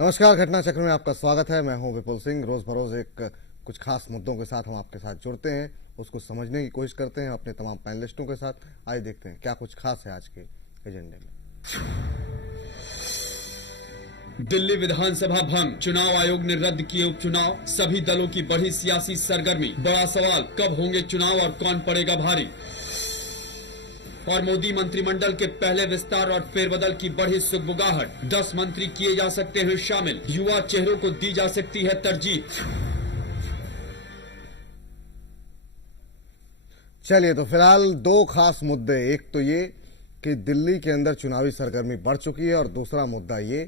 नमस्कार, घटना चक्र में आपका स्वागत है। मैं हूं विपुल सिंह। रोज बरोज कुछ खास मुद्दों के साथ हम आपके साथ जुड़ते हैं, उसको समझने की कोशिश करते हैं अपने तमाम पैनलिस्टों के साथ। आइए देखते हैं क्या कुछ खास है आज के एजेंडे में। दिल्ली विधानसभा भंग, चुनाव आयोग ने रद्द किए उपचुनाव, सभी दलों की बढ़ी सियासी सरगर्मी। बड़ा सवाल, कब होंगे चुनाव और कौन पड़ेगा भारी। और मोदी मंत्रिमंडल के पहले विस्तार और फेरबदल की बढ़ी सुगबुगाहट, 10 मंत्री किए जा सकते हैं शामिल, युवा चेहरों को दी जा सकती है तरजीह। चलिए, तो फिलहाल दो खास मुद्दे, एक तो ये कि दिल्ली के अंदर चुनावी सरगर्मी बढ़ चुकी है और दूसरा मुद्दा ये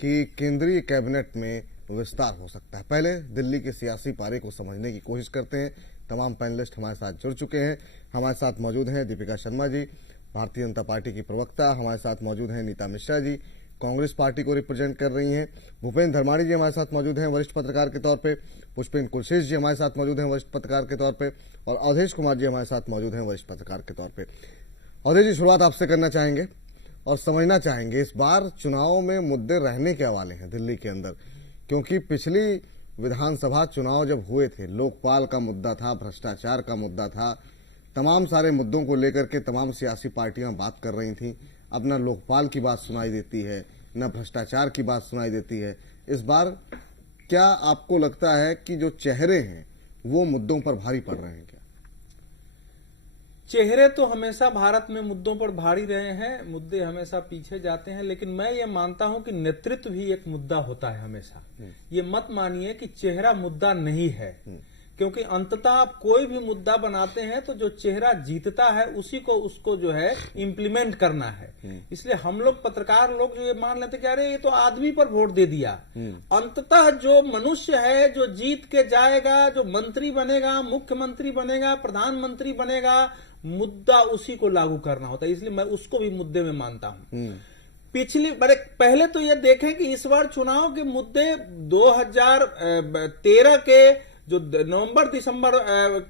कि केंद्रीय कैबिनेट में विस्तार हो सकता है। पहले दिल्ली के सियासी पारे को समझने की कोशिश करते हैं। तमाम पैनलिस्ट हमारे साथ जुड़ चुके हैं। हमारे साथ मौजूद हैं दीपिका शर्मा जी, भारतीय जनता पार्टी की प्रवक्ता। हमारे साथ मौजूद हैं नीता मिश्रा जी, कांग्रेस पार्टी को रिप्रेजेंट कर रही हैं। भूपेंद्र धर्माणी जी हमारे साथ मौजूद हैं वरिष्ठ पत्रकार के तौर पे। पुष्पेंद्र कुलशेष जी हमारे साथ मौजूद हैं वरिष्ठ पत्रकार के तौर पे। और अवधेश कुमार जी हमारे साथ मौजूद हैं वरिष्ठ पत्रकार के तौर पे। अवधेश जी, शुरुआत आपसे करना चाहेंगे और समझना चाहेंगे इस बार चुनाव में मुद्दे रहने क्या वाले हैं दिल्ली के अंदर, क्योंकि पिछली विधानसभा चुनाव जब हुए थे, लोकपाल का मुद्दा था, भ्रष्टाचार का मुद्दा था, तमाम सारे मुद्दों को लेकर के तमाम सियासी पार्टियां बात कर रही थी। अब न लोकपाल की बात सुनाई देती है, न भ्रष्टाचार की बात सुनाई देती है। इस बार क्या आपको लगता है कि जो चेहरे हैं वो मुद्दों पर भारी पड़ रहे हैं? क्या चेहरे तो हमेशा भारत में मुद्दों पर भारी रहे हैं, मुद्दे हमेशा पीछे जाते हैं, लेकिन मैं ये मानता हूं कि नेतृत्व भी एक मुद्दा होता है हमेशा। ये मत मानिए कि चेहरा मुद्दा नहीं है, क्योंकि अंततः आप कोई भी मुद्दा बनाते हैं तो जो चेहरा जीतता है उसी को उसको जो है इम्प्लीमेंट करना है। इसलिए हम लोग पत्रकार लोग जो ये मान लेते कि अरे ये तो आदमी पर वोट दे दिया। अंततः जो मनुष्य है जो जीत के जाएगा, जो मंत्री बनेगा, मुख्यमंत्री बनेगा, प्रधानमंत्री बनेगा, मुद्दा उसी को लागू करना होता है। इसलिए मैं उसको भी मुद्दे में मानता हूं। पहले तो ये देखें कि इस बार चुनाव के मुद्दे 2013 के जो नवंबर दिसंबर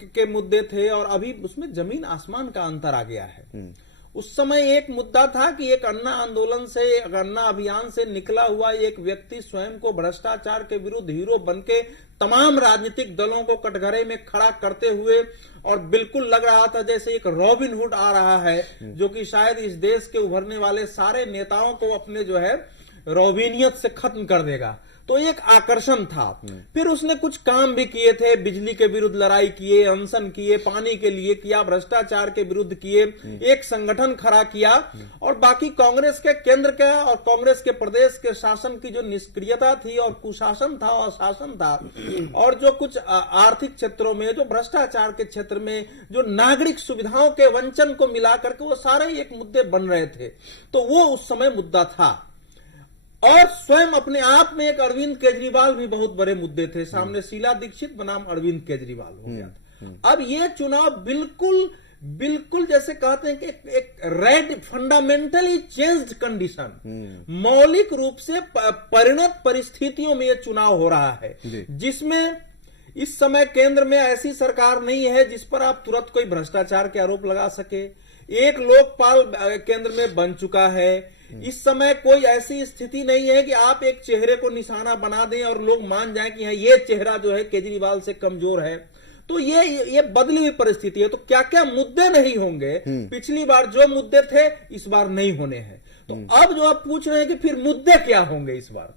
के मुद्दे थे और अभी उसमें जमीन आसमान का अंतर आ गया है। उस समय एक मुद्दा था कि एक अन्ना आंदोलन से, एक अन्ना अभियान से निकला हुआ एक व्यक्ति स्वयं को भ्रष्टाचार के विरुद्ध हीरो बनके तमाम राजनीतिक दलों को कटघरे में खड़ा करते हुए, और बिल्कुल लग रहा था जैसे एक रॉबिन हुड आ रहा है जो कि शायद इस देश के उभरने वाले सारे नेताओं को अपने जो है रॉबिनियत से खत्म कर देगा। तो एक आकर्षण था। फिर उसने कुछ काम भी किए थे, बिजली के विरुद्ध लड़ाई किए, अनशन किए, पानी के लिए किया, भ्रष्टाचार के विरुद्ध किए, एक संगठन खड़ा किया। और बाकी कांग्रेस के केंद्र के और कांग्रेस के प्रदेश के शासन की जो निष्क्रियता थी और कुशासन था और शासन था, और जो कुछ आर्थिक क्षेत्रों में, जो भ्रष्टाचार के क्षेत्र में, जो नागरिक सुविधाओं के वंचन को मिलाकर के वो सारे एक मुद्दे बन रहे थे। तो वो उस समय मुद्दा था। और स्वयं अपने आप में एक अरविंद केजरीवाल भी बहुत बड़े मुद्दे थे। सामने शीला दीक्षित बनाम अरविंद केजरीवाल हो गया था। अब ये चुनाव बिल्कुल जैसे कहते हैं कि एक रेड फंडामेंटली चेंज्ड कंडीशन, मौलिक रूप से परिणत परिस्थितियों में ये चुनाव हो रहा है, जिसमें इस समय केंद्र में ऐसी सरकार नहीं है जिस पर आप तुरंत कोई भ्रष्टाचार के आरोप लगा सके। एक लोकपाल केंद्र में बन चुका है। इस समय कोई ऐसी स्थिति नहीं है कि आप एक चेहरे को निशाना बना दें और लोग मान जाएं कि ये चेहरा जो है केजरीवाल से कमजोर है। तो ये बदली हुई परिस्थिति है। तो क्या क्या मुद्दे नहीं होंगे, पिछली बार जो मुद्दे थे इस बार नहीं होने हैं। तो अब जो आप पूछ रहे हैं कि फिर मुद्दे क्या होंगे इस बार,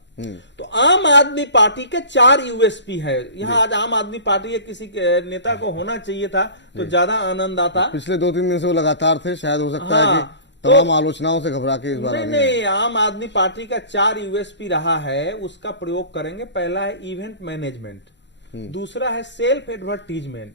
तो आम आदमी पार्टी के 4 यूएसपी है यहाँ। आज आम आदमी पार्टी के किसी नेता को होना चाहिए था तो ज्यादा आनंद आता। पिछले 2-3 दिन से वो लगातार थे, शायद हो सकता है कि तमाम आलोचनाओं से घबरा के इस बार नहीं, आम आदमी पार्टी का 4 यूएसपी रहा है, उसका प्रयोग करेंगे। पहला है इवेंट मैनेजमेंट, दूसरा है सेल्फ एडवर्टीजमेंट,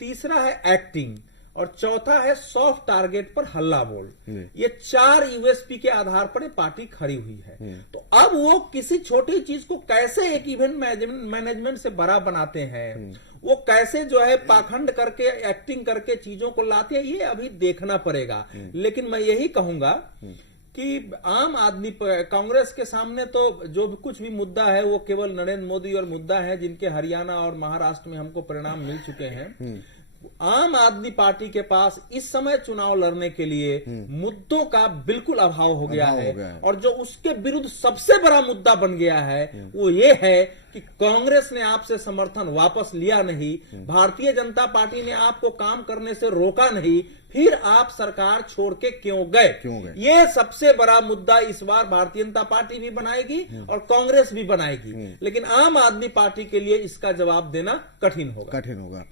तीसरा है एक्टिंग, और चौथा है सॉफ्ट टारगेट पर हल्ला बोल। ये 4 यूएसपी के आधार पर ये पार्टी खड़ी हुई है। तो अब वो किसी छोटी चीज को कैसे एक इवेंट मैनेजमेंट से बड़ा बनाते हैं, वो कैसे जो है पाखंड करके, एक्टिंग करके चीजों को लाते हैं, ये अभी देखना पड़ेगा। लेकिन मैं यही कहूंगा कि आम आदमी कांग्रेस के सामने तो जो भी कुछ भी मुद्दा है वो केवल नरेंद्र मोदी और मुद्दा है, जिनके हरियाणा और महाराष्ट्र में हमको परिणाम मिल चुके हैं। आम आदमी पार्टी के पास इस समय चुनाव लड़ने के लिए मुद्दों का बिल्कुल अभाव हो गया है। और जो उसके विरुद्ध सबसे बड़ा मुद्दा बन गया है वो ये है कि कांग्रेस ने आपसे समर्थन वापस लिया नहीं, भारतीय जनता पार्टी ने आपको काम करने से रोका नहीं, फिर आप सरकार छोड़ के क्यों गए। ये सबसे बड़ा मुद्दा इस बार भारतीय जनता पार्टी भी बनाएगी और कांग्रेस भी बनाएगी, लेकिन आम आदमी पार्टी के लिए इसका जवाब देना कठिन होगा।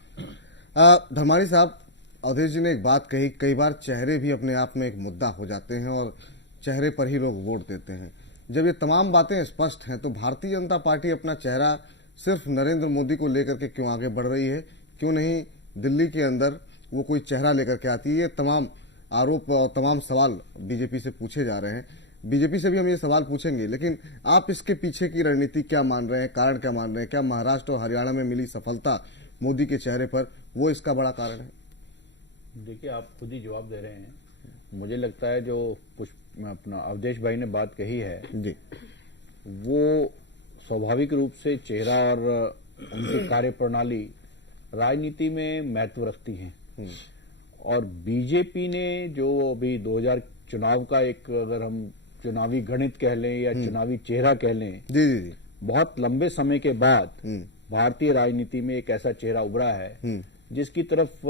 धर्मानी साहब, अवधेश जी ने एक बात कही, कई बार चेहरे भी अपने आप में एक मुद्दा हो जाते हैं और चेहरे पर ही लोग वोट देते हैं। जब ये तमाम बातें स्पष्ट हैं तो भारतीय जनता पार्टी अपना चेहरा सिर्फ नरेंद्र मोदी को लेकर के क्यों आगे बढ़ रही है, क्यों नहीं दिल्ली के अंदर वो कोई चेहरा लेकर के आती है? ये तमाम आरोप और तमाम सवाल बीजेपी से पूछे जा रहे हैं, बीजेपी से भी हम ये सवाल पूछेंगे, लेकिन आप इसके पीछे की रणनीति क्या मान रहे हैं, कारण क्या मान रहे हैं? क्या महाराष्ट्र और हरियाणा में मिली सफलता मोदी के चेहरे पर वो इसका बड़ा कारण है? देखिए, आप खुद ही जवाब दे रहे हैं। मुझे लगता है जो अपना अवधेश भाई ने बात कही है जी, वो स्वाभाविक रूप से चेहरा और उनकी कार्य प्रणाली राजनीति में महत्व रखती हैं। और बीजेपी ने जो अभी 2000 चुनाव का एक, अगर हम चुनावी गणित कह लें या चुनावी चेहरा कह लें, जी, बहुत लंबे समय के बाद भारतीय राजनीति में एक ऐसा चेहरा उभरा है जिसकी तरफ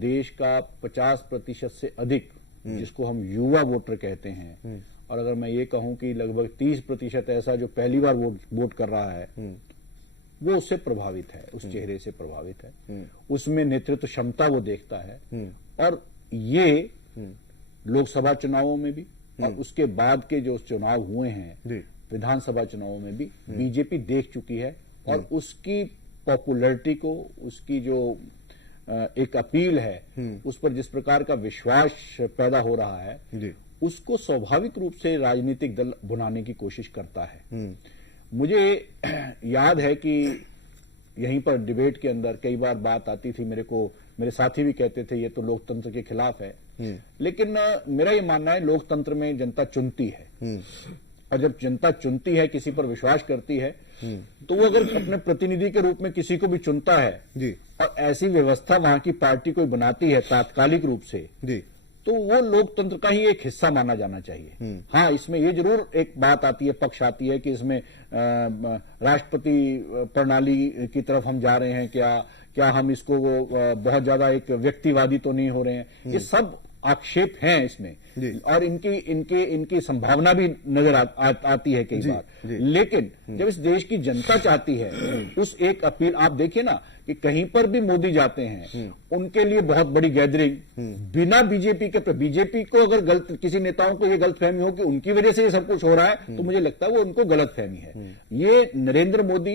देश का 50% से अधिक, जिसको हम युवा वोटर कहते हैं, और अगर मैं ये कहूं कि लगभग 30% ऐसा जो पहली बार वोट कर रहा है, वो उससे प्रभावित है, उस चेहरे से प्रभावित है। उसमें नेतृत्व क्षमता वो देखता है। और ये लोकसभा चुनावों में भी और उसके बाद के जो चुनाव हुए हैं विधानसभा चुनावों में भी बीजेपी देख चुकी है। और उसकी पॉपुलैरिटी को, उसकी जो एक अपील है, उस पर जिस प्रकार का विश्वास पैदा हो रहा है, उसको स्वाभाविक रूप से राजनीतिक दल बनाने की कोशिश करता है। मुझे याद है कि यहीं पर डिबेट के अंदर कई बार बात आती थी, मेरे साथी भी कहते थे ये तो लोकतंत्र के खिलाफ है, लेकिन मेरा ये मानना है लोकतंत्र में जनता चुनती है। और जब जनता चुनती है, किसी पर विश्वास करती है, तो वो अगर अपने प्रतिनिधि के रूप में किसी को भी चुनता है जी, और ऐसी व्यवस्था वहां की पार्टी कोई बनाती है तात्कालिक रूप से जी, तो वो लोकतंत्र का ही एक हिस्सा माना जाना चाहिए। हाँ, इसमें ये जरूर एक बात आती है, पक्ष आती है कि इसमें राष्ट्रपति प्रणाली की तरफ हम जा रहे हैं, क्या हम इसको बहुत ज्यादा एक व्यक्तिवादी तो नहीं हो रहे हैं। ये सब आक्षेप हैं इसमें, और इनकी संभावना भी नजर आती है कई बार। लेकिन जब इस देश की जनता चाहती है, उस एक अपील आप देखिए ना कि कहीं पर भी मोदी जाते हैं, उनके लिए बहुत बड़ी गैदरिंग बिना बीजेपी को अगर किसी नेताओं को यह गलतफहमी हो कि उनकी वजह से ये सब कुछ हो रहा है, तो मुझे लगता है वो उनको गलतफहमी है। ये नरेंद्र मोदी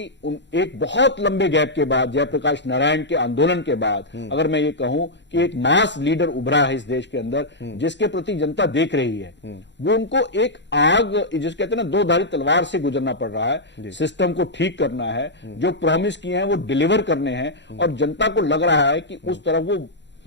एक बहुत लंबे गैप के बाद, जयप्रकाश नारायण के आंदोलन के बाद, अगर मैं ये कहूं कि एक मास लीडर उभरा है इस देश के अंदर, जिसके प्रति जनता देख रही है, वो उनको एक आग, जिस कहते हैं ना, दो धारी तलवार से गुजरना पड़ रहा है। सिस्टम को ठीक करना है, जो प्रॉमिस किए हैं वो डिलीवर करने हैं, और जनता को लग रहा है कि उस तरफ वो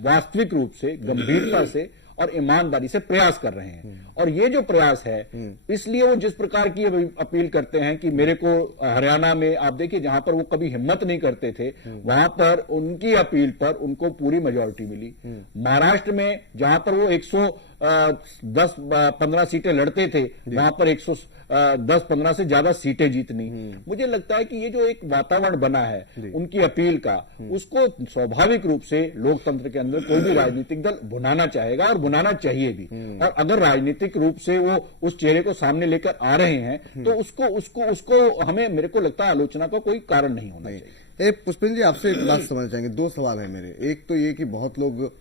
वास्तविक रूप से, गंभीरता से और ईमानदारी से प्रयास कर रहे हैं। और ये जो प्रयास है, इसलिए वो जिस प्रकार की अपील करते हैं कि मेरे को हरियाणा में आप देखिए, जहां पर वो कभी हिम्मत नहीं करते थे, वहां पर उनकी अपील पर उनको पूरी मेजॉरिटी मिली। महाराष्ट्र में जहां पर वो 110-15 सीटें लड़ते थे, वहां पर 110-15 से ज्यादा सीटें जीतनी। मुझे लगता है कि ये जो एक वातावरण बना है उनकी अपील का, उसको स्वाभाविक रूप से लोकतंत्र के अंदर कोई भी राजनीतिक दल बुनाना चाहेगा और बुनाना चाहिए भी। और अगर राजनीतिक रूप से वो उस चेहरे को सामने लेकर आ रहे हैं, तो उसको हमें, मेरे को लगता है, आलोचना का कोई कारण नहीं होना चाहिए। पुष्पेंद्र जी, आपसे एक बात समझना चाहेंगे। दो सवाल है मेरे। एक तो ये कि बहुत लोग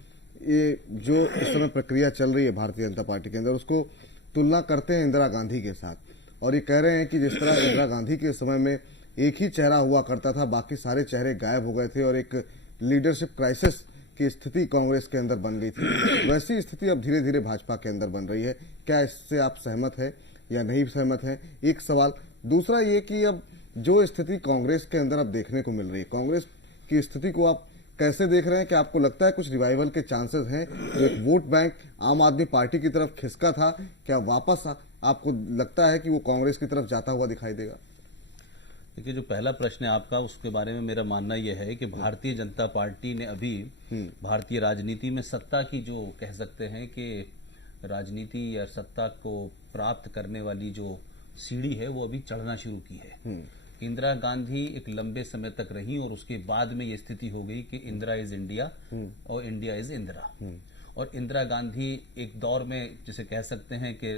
ये जो इस समय प्रक्रिया चल रही है भारतीय जनता पार्टी के अंदर, उसको तुलना करते हैं इंदिरा गांधी के साथ, और ये कह रहे हैं कि जिस तरह इंदिरा गांधी के समय में एक ही चेहरा हुआ करता था, बाकी सारे चेहरे गायब हो गए थे और एक लीडरशिप क्राइसिस की स्थिति कांग्रेस के अंदर बन गई थी, वैसी स्थिति अब धीरे धीरे भाजपा के अंदर बन रही है। क्या इससे आप सहमत है या नहीं सहमत है? एक सवाल। दूसरा ये कि अब जो स्थिति कांग्रेस के अंदर अब देखने को मिल रही है, कांग्रेस की स्थिति को आप कैसे देख रहे हैं? कि आपको लगता है कुछ रिवाइवल के चांसेस हैं? एक वोट बैंक आम आदमी पार्टी की तरफ खिसका था, क्या वापस आपको लगता है कि वो कांग्रेस की तरफ जाता हुआ दिखाई देगा? देखिए, जो पहला प्रश्न है आपका, उसके बारे में मेरा मानना यह है कि भारतीय जनता पार्टी ने अभी भारतीय राजनीति में सत्ता की, जो कह सकते हैं कि राजनीति या सत्ता को प्राप्त करने वाली जो सीढ़ी है, वो अभी चढ़ना शुरू की है। इंदिरा गांधी एक लंबे समय तक रही और उसके बाद में ये स्थिति हो गई कि इंदिरा इज इंडिया और इंडिया इज इंदिरा। और इंदिरा गांधी एक दौर में जिसे कह सकते हैं कि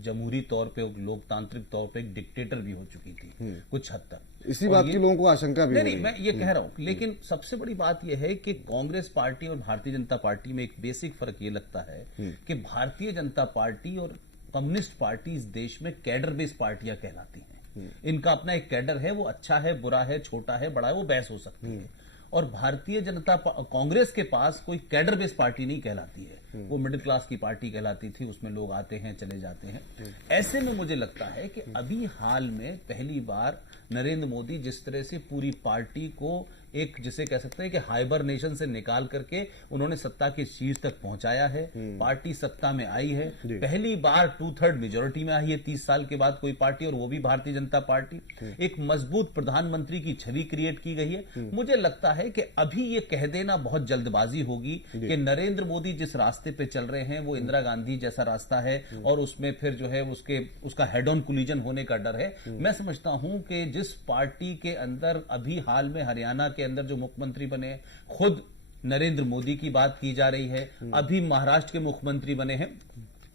जमहूरी तौर पे, लोकतांत्रिक तौर पे एक डिक्टेटर भी हो चुकी थी कुछ हद तक। इसी बात की लोगों को आशंका भी नहीं, मैं ये कह रहा हूं, लेकिन सबसे बड़ी बात यह है कि कांग्रेस पार्टी और भारतीय जनता पार्टी में एक बेसिक फर्क ये लगता है कि भारतीय जनता पार्टी और कम्युनिस्ट पार्टी इस देश में कैडर बेस्ड पार्टियां कहलाती हैं। इनका अपना एक कैडर है, वो अच्छा है, बुरा है, छोटा है, बड़ा है, वो बहस हो सकती है। और भारतीय जनता कांग्रेस के पास कोई कैडर बेस्ड पार्टी नहीं कहलाती है, वो मिडिल क्लास की पार्टी कहलाती थी, उसमें लोग आते हैं चले जाते हैं। ऐसे में मुझे लगता है कि अभी हाल में पहली बार नरेंद्र मोदी जिस तरह से पूरी पार्टी को एक, जिसे कह सकते हैं कि हाइबरनेशन से निकाल करके उन्होंने सत्ता के शीर्ष तक पहुंचाया है, पार्टी सत्ता में आई है, पहली बार 2/3 मेजोरिटी में आई है 30 साल के बाद कोई पार्टी, और वो भी भारतीय जनता पार्टी। एक मजबूत प्रधानमंत्री की छवि क्रिएट की गई है। मुझे लगता है कि अभी ये कह देना बहुत जल्दबाजी होगी कि नरेंद्र मोदी जिस रास्ते पे चल रहे हैं वो इंदिरा गांधी जैसा रास्ता है और उसमें फिर जो है उसका हेड ऑन कोलिजन होने का डर है। मैं समझता हूं कि जिस पार्टी के अंदर अभी हाल में हरियाणा के अंदर जो मुख्यमंत्री बने, खुद नरेंद्र मोदी की बात की जा रही है, अभी महाराष्ट्र के मुख्यमंत्री बने हैं,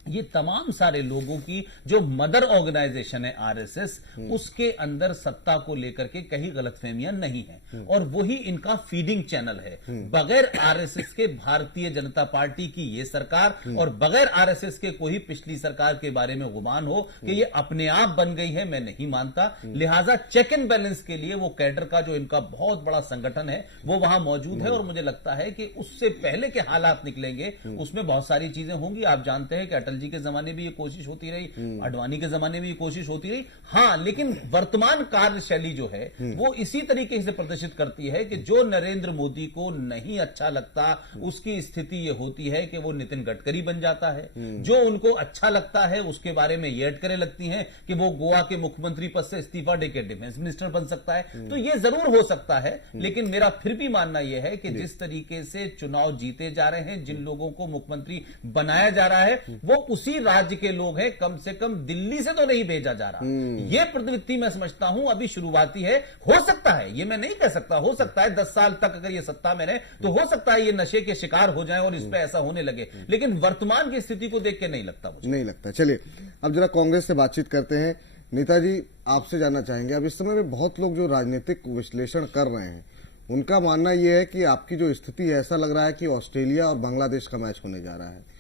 ये तमाम सारे लोगों की जो मदर ऑर्गेनाइजेशन है आरएसएस, उसके अंदर सत्ता को लेकर के कहीं गलतफहमियां नहीं है और वही इनका फीडिंग चैनल है। बगैर आरएसएस के भारतीय जनता पार्टी की ये सरकार और बगैर आरएसएस के कोई पिछली सरकार के बारे में गुमान हो कि ये अपने आप बन गई है, मैं नहीं मानता। लिहाजा चेक एंड बैलेंस के लिए वो कैडर का जो इनका बहुत बड़ा संगठन है वो वहां मौजूद है और मुझे लगता है कि उससे पहले के हालात निकलेंगे उसमें बहुत सारी चीजें होंगी। आप जानते हैं कि अटल जी के जमाने में ये कोशिश होती रही, आडवाणी के जमाने में ये कोशिश होती रही, हाँ, लेकिन वर्तमान कार्यशैली जो है वो इसी तरीके से प्रदर्शित करती है कि जो नरेंद्र मोदी को नहीं अच्छा लगता उसकी स्थिति ये होती है कि वो नितिन गडकरी बन जाता है, जो उनको अच्छा लगता है उसके बारे में ये अटकलें लगती हैं कि वो गोवा के मुख्यमंत्री पद से इस्तीफा देकर डिफेंस मिनिस्टर बन सकता है। तो ये जरूर हो सकता है, लेकिन मेरा फिर भी मानना यह है कि जिस तरीके से चुनाव जीते जा रहे हैं, जिन लोगों को मुख्यमंत्री बनाया जा रहा है वो उसी राज्य के लोग हैं, कम से कम दिल्ली से तो नहीं भेजा जा रहा। यह प्रवृत्ति मैं समझता हूं अभी शुरुआती है। हो सकता है, ये मैं नहीं कह सकता, हो सकता है 10 साल तक अगर ये सत्ता में रहे तो हो सकता है ये नशे के शिकार हो जाएं और इस पे ऐसा होने लगे, लेकिन वर्तमान की स्थिति को देख के नहीं लगता मुझे। नहीं लगता। चलिए अब जरा कांग्रेस से बातचीत करते हैं। नेताजी, आपसे जानना चाहेंगे, अब इस समय में बहुत लोग जो राजनीतिक विश्लेषण कर रहे हैं उनका मानना यह है कि आपकी जो स्थिति है, ऐसा लग रहा है कि ऑस्ट्रेलिया और बांग्लादेश का मैच होने जा रहा है।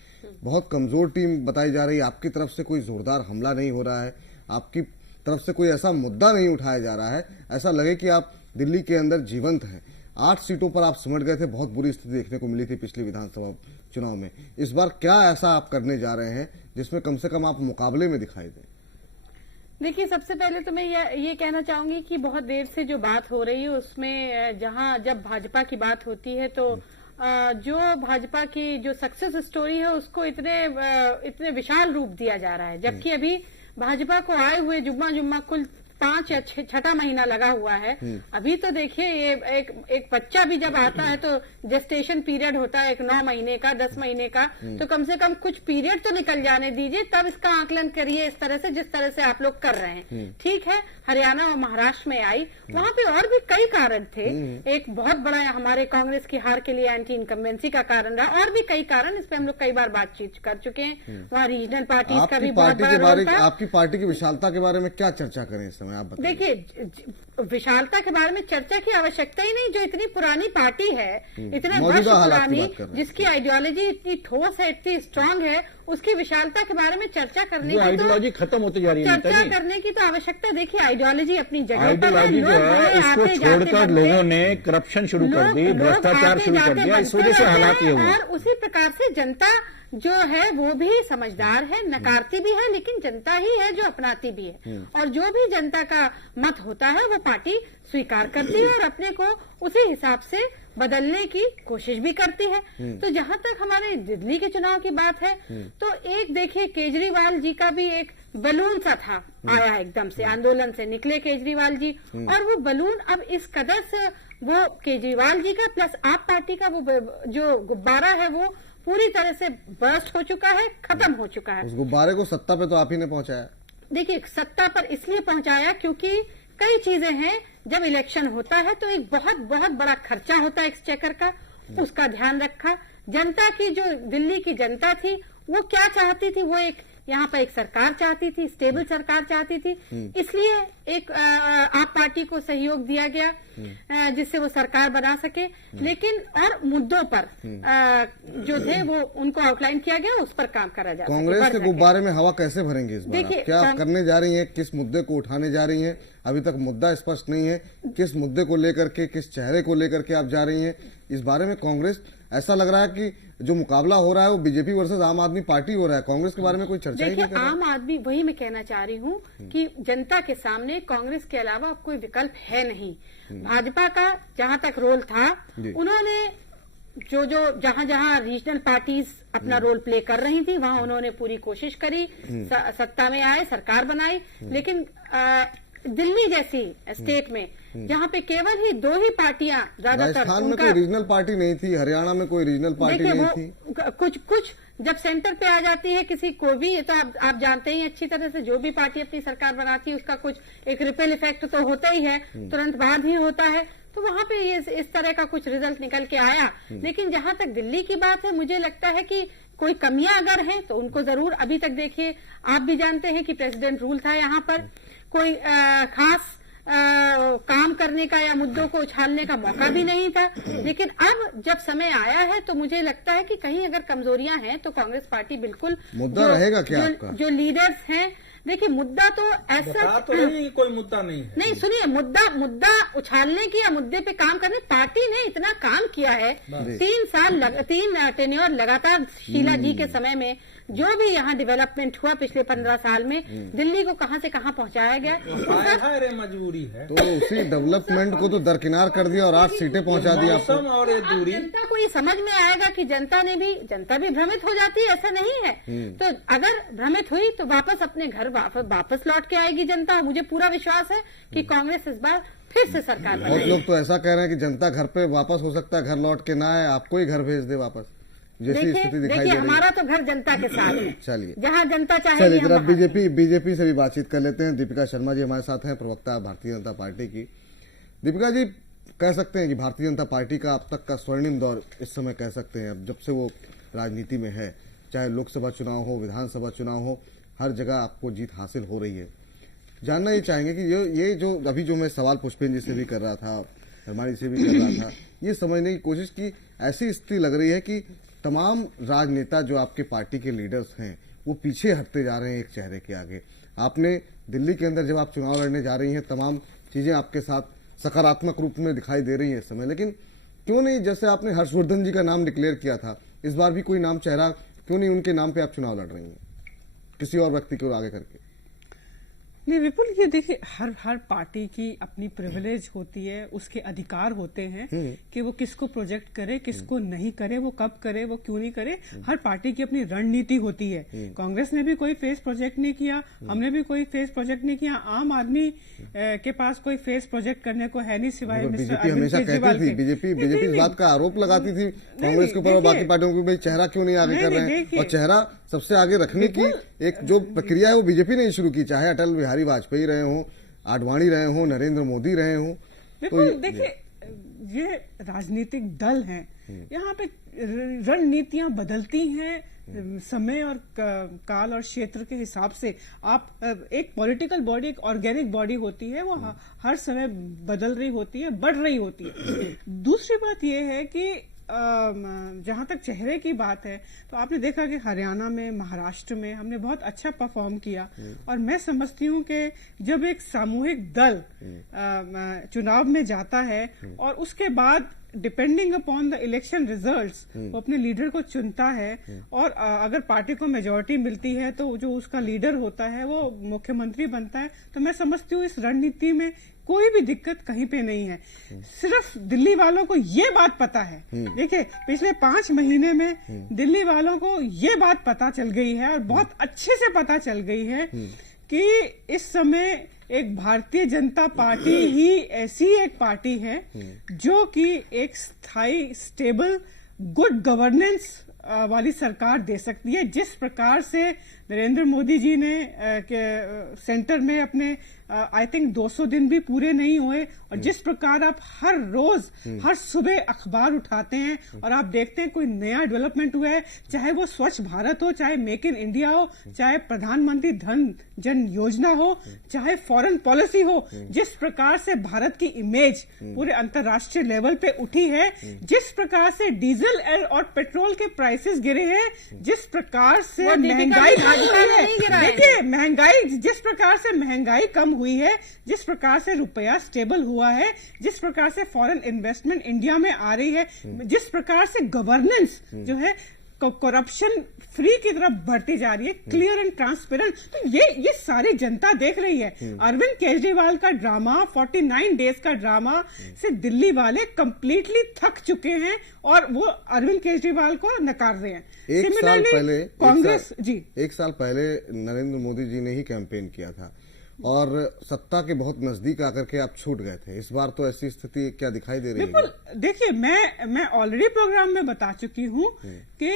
बहुत कमजोर टीम बताई जा रही है, आपकी तरफ से कोई जोरदार हमला नहीं हो रहा है, आपकी तरफ से कोई ऐसा मुद्दा नहीं उठाया जा रहा है, ऐसा लगे कि आप दिल्ली के अंदर जीवंत हैं। 8 सीटों पर आप सिमट गए थे, बहुत बुरी स्थिति देखने को मिली थी पिछली विधानसभा चुनाव में। इस बार क्या ऐसा आप करने जा रहे हैं जिसमें कम से कम आप मुकाबले में दिखाई दें? देखिए, सबसे पहले तो मैं ये कहना चाहूंगी कि बहुत देर से जो बात हो रही है उसमें जब भाजपा की बात होती है तो जो भाजपा की जो सक्सेस स्टोरी है उसको इतने विशाल रूप दिया जा रहा है, जबकि अभी भाजपा को आए हुए जुम्मा कुल 5 या 6 महीना लगा हुआ है। अभी तो देखिए, ये एक बच्चा भी जब आता है तो जेस्टेशन पीरियड होता है, एक 9 महीने का, 10 महीने का, तो कम से कम कुछ पीरियड तो निकल जाने दीजिए, तब इसका आकलन करिए इस तरह से जिस तरह से आप लोग कर रहे हैं। ठीक है, हरियाणा और महाराष्ट्र में आई, वहां पे और भी कई कारण थे। एक बहुत बड़ा हमारे कांग्रेस की हार के लिए एंटी इनकम्बेंसी का कारण रहा, और भी कई कारण, इस पे हम लोग कई बार बातचीत कर चुके हैं। वहाँ रीजनल पार्टीज का भी बहुत बड़ा रोल था। आपकी पार्टी की विशालता के बारे में क्या चर्चा करें इस समय, आप बताइए। देखिए, विशालता के बारे में चर्चा की आवश्यकता ही नहीं, जो इतनी पुरानी पार्टी है, इतने वर्ष पुरानी, जिसकी आइडियोलॉजी इतनी ठोस है, इतनी स्ट्रांग है, उसकी विशालता के बारे में चर्चा करने की आइडियोलॉजी खत्म होती जा रही है, चर्चा करने की तो आवश्यकता। देखिए, आइडियोलॉजी अपनी जगह पर है, आइडियोलॉजी जो है उसको छोड़कर लोगों ने करप्शन शुरू कर दी, भ्रष्टाचार शुरू कर दिया, इस वजह से हालात ये हुए। और उसी प्रकार से जनता जो है वो भी समझदार है, नकारती भी है, लेकिन जनता ही है जो अपनाती भी है, और जो भी जनता का मत होता है वो पार्टी स्वीकार करती है और अपने को उसी हिसाब से बदलने की कोशिश भी करती है। तो जहां तक हमारे दिल्ली के चुनाव की बात है तो एक देखिए, केजरीवाल जी का भी एक बलून सा था, आया एकदम से, आंदोलन से निकले केजरीवाल जी, और वो बलून अब इस कदर से वो केजरीवाल जी का प्लस आप पार्टी का वो जो गुब्बारा है वो पूरी तरह से बर्स्ट हो चुका है, खत्म हो चुका है। उस गुब्बारे को सत्ता पे तो आप ही ने पहुंचाया। देखिए, सत्ता पर इसलिए पहुंचाया क्योंकि कई चीजें हैं, जब इलेक्शन होता है तो एक बहुत बहुत बड़ा खर्चा होता है एक्सचेकर का, उसका ध्यान रखा। जनता की, जो दिल्ली की जनता थी, वो क्या चाहती थी, वो एक यहाँ पर एक सरकार चाहती थी, स्टेबल सरकार चाहती थी, इसलिए एक आप पार्टी को सहयोग दिया गया जिससे वो सरकार बना सके। लेकिन और मुद्दों पर जो थे वो उनको आउटलाइन किया गया, उस पर काम करा जा। कांग्रेस के गुब्बारे में हवा कैसे भरेंगे इस बार? देखिए, क्या करने जा रही हैं, किस मुद्दे को उठाने जा रही हैं? अभी तक मुद्दा स्पष्ट नहीं है, किस मुद्दे को लेकर के, किस चेहरे को लेकर के आप जा रही हैं, इस बारे में कांग्रेस, ऐसा लग रहा है कि जो मुकाबला हो रहा है वो बीजेपी वर्सेस आम आदमी पार्टी हो रहा है। कांग्रेस के बारे में कोई चर्चा ही नहीं कर रहा। आम आदमी, वही मैं कहना चाह रही हूँ कि जनता के सामने कांग्रेस के अलावा कोई विकल्प है नहीं। भाजपा का जहाँ तक रोल था, उन्होंने जो जहाँ जहाँ रीजनल पार्टीज अपना रोल प्ले कर रही थी, वहाँ उन्होंने पूरी कोशिश करी, सत्ता में आए, सरकार बनाई। लेकिन दिल्ली जैसी स्टेट में जहाँ पे केवल ही 2 ही पार्टियां ज्यादातर, राजस्थान में कोई रीजनल पार्टी नहीं थी, हरियाणा में कोई रीजनल पार्टी नहीं थी। कुछ जब सेंटर पे आ जाती है किसी को भी, ये तो आप जानते ही अच्छी तरह से, जो भी पार्टी अपनी सरकार बनाती है उसका कुछ एक रिपेल इफेक्ट तो होता ही है, तुरंत बाद ही होता है। तो वहाँ पे ये इस तरह का कुछ रिजल्ट निकल के आया। लेकिन जहाँ तक दिल्ली की बात है, मुझे लगता है कि कोई कमियां अगर हैं तो उनको जरूर, अभी तक देखिए आप भी जानते हैं कि प्रेसिडेंट रूल था, यहाँ पर कोई खास काम करने का या मुद्दों को उछालने का मौका भी नहीं था। लेकिन अब जब समय आया है तो मुझे लगता है कि कहीं अगर कमजोरियां हैं तो कांग्रेस पार्टी बिल्कुल, मुद्दा रहेगा क्या आपका? जो लीडर्स हैं, देखिए मुद्दा तो ऐसा तो नहीं, कोई मुद्दा नहीं है। नहीं, सुनिए, मुद्दा उछालने की या मुद्दे पे काम करने, पार्टी ने इतना काम किया है, 3 टेन्योर लगातार शीला जी के समय में, जो भी यहाँ डेवलपमेंट हुआ पिछले 15 साल में, दिल्ली को कहां से कहां पहुंचाया गया। अरे मजबूरी है, तो उसी डेवलपमेंट को तो दरकिनार कर दिया और 8 सीटें पहुंचा दी आपको। और ये दूरी, जनता को ये समझ में आएगा कि जनता भी भ्रमित हो जाती है, ऐसा नहीं है। तो अगर भ्रमित हुई तो वापस अपने घर वापस लौट के आएगी जनता। मुझे पूरा विश्वास है कि कांग्रेस इस बार फिर से सरकार बहुत लोग तो ऐसा कह रहे हैं कि जनता घर पे वापस हो सकता है, घर लौट के ना आए, आपको ही घर भेज दे वापस, जैसी स्थिति दिखाई दे रही है। हमारा तो घर जनता के साथ है। चलिए, जहाँ जनता चाहे। चलिए जरा बीजेपी से भी बातचीत कर लेते हैं। दीपिका शर्मा जी हमारे साथ हैं, प्रवक्ता भारतीय जनता पार्टी की। दीपिका जी, कह सकते हैं कि भारतीय जनता पार्टी का अब तक का स्वर्णिम दौर इस समय कह सकते हैं, अब जब से वो राजनीति में है, चाहे लोकसभा चुनाव हो, विधानसभा चुनाव हो, हर जगह आपको जीत हासिल हो रही है। जानना ये चाहेंगे कि ये जो अभी जो मैं सवाल पुष्पेन जी से भी कर रहा था, हमारी से भी कर रहा था, ये समझने की कोशिश की, ऐसी स्थिति लग रही है कि तमाम राजनेता जो आपके पार्टी के लीडर्स हैं वो पीछे हटते जा रहे हैं एक चेहरे के आगे। आपने दिल्ली के अंदर जब आप चुनाव लड़ने जा रही हैं, तमाम चीजें आपके साथ सकारात्मक रूप में दिखाई दे रही है इस समय, लेकिन क्यों नहीं, जैसे आपने हर्षवर्धन जी का नाम डिक्लेयर किया था, इस बार भी कोई नाम चेहरा क्यों नहीं, उनके नाम पे आप चुनाव लड़ रही हैं किसी और व्यक्ति को आगे करके? नहीं विपुल, ये देखिए, हर पार्टी की अपनी प्रिविलेज होती है, उसके अधिकार होते हैं कि वो किसको प्रोजेक्ट करे, किसको नहीं करे, वो कब करे, वो क्यों नहीं करे। हर पार्टी की अपनी रणनीति होती है। कांग्रेस ने भी कोई फेस प्रोजेक्ट नहीं किया, हमने भी कोई फेस प्रोजेक्ट नहीं किया, आम आदमी के पास कोई फेस प्रोजेक्ट करने को है नहीं सिवाय बीजेपी हमेशा कहती थी, बीजेपी इस बात का आरोप लगाती थी कांग्रेस के ऊपर और बाकी पार्टियों को, भाई चेहरा क्यों नहीं आगे कर रहे हैं, और चेहरा सबसे आगे रखने की एक जो प्रक्रिया है वो बीजेपी ने शुरू की, चाहे अटल बिहारी वाजपेयी रहे हों, आडवाणी रहे हों, नरेंद्र मोदी रहे हों। तो देखिए, ये राजनीतिक दल हैं, यहाँ पे रणनीतियां बदलती हैं समय और काल और क्षेत्र के हिसाब से। आप एक पॉलिटिकल बॉडी, एक ऑर्गेनिक बॉडी होती है, वो हर समय बदल रही होती है, बढ़ रही होती है। दूसरी बात यह है कि जहां तक चेहरे की बात है, तो आपने देखा कि हरियाणा में, महाराष्ट्र में हमने बहुत अच्छा परफॉर्म किया, और मैं समझती हूं कि जब एक सामूहिक दल चुनाव में जाता है और उसके बाद depending upon the election results वो अपने लीडर को चुनता है, और अगर पार्टी को मेजोरिटी मिलती है तो जो उसका लीडर होता है वो मुख्यमंत्री बनता है। तो मैं समझती हूँ इस रणनीति में कोई भी दिक्कत कहीं पे नहीं है। सिर्फ दिल्ली वालों को ये बात पता है, देखिए पिछले 5 महीने में दिल्ली वालों को ये बात पता चल गई है, और बहुत अच्छे से पता चल गई है कि इस समय एक भारतीय जनता पार्टी ही ऐसी एक पार्टी है जो कि एक स्थायी, स्टेबल, गुड गवर्नेंस वाली सरकार दे सकती है। जिस प्रकार से नरेंद्र मोदी जी ने सेंटर में अपने आई थिंक 200 दिन भी पूरे नहीं हुए, और जिस प्रकार आप हर रोज हर सुबह अखबार उठाते हैं और आप देखते हैं कोई नया डेवलपमेंट हुआ है, चाहे वो स्वच्छ भारत हो, चाहे मेक इन इंडिया हो, चाहे प्रधानमंत्री धन जन योजना हो, चाहे फॉरेन पॉलिसी हो, जिस प्रकार से भारत की इमेज पूरे अंतर्राष्ट्रीय लेवल पे उठी है, जिस प्रकार से डीजल और पेट्रोल के प्राइसेस गिरे हैं, जिस प्रकार से महंगाई देखिए महंगाई जिस प्रकार से महंगाई कम हुई है, जिस प्रकार से रुपया स्टेबल हुआ है, जिस प्रकार से फॉरेन इन्वेस्टमेंट इंडिया में आ रही है, जिस प्रकार से गवर्नेंस जो है करप्शन फ्री की तरफ बढ़ती जा रही है, क्लियर एंड ट्रांसपेरेंट, तो ये सारी जनता देख रही है। अरविंद केजरीवाल का ड्रामा, 49 डेज का ड्रामा से दिल्ली वाले कंप्लीटली थक चुके हैं और वो अरविंद केजरीवाल को नकार रहे हैं। एक साल पहले नरेंद्र मोदी जी ने ही कैंपेन किया था और सत्ता के बहुत नजदीक आकर के आप छूट गए थे। इस बार तो ऐसी स्थिति क्या दिखाई दे रही है? देखिए मैं ऑलरेडी प्रोग्राम में बता चुकी हूँ कि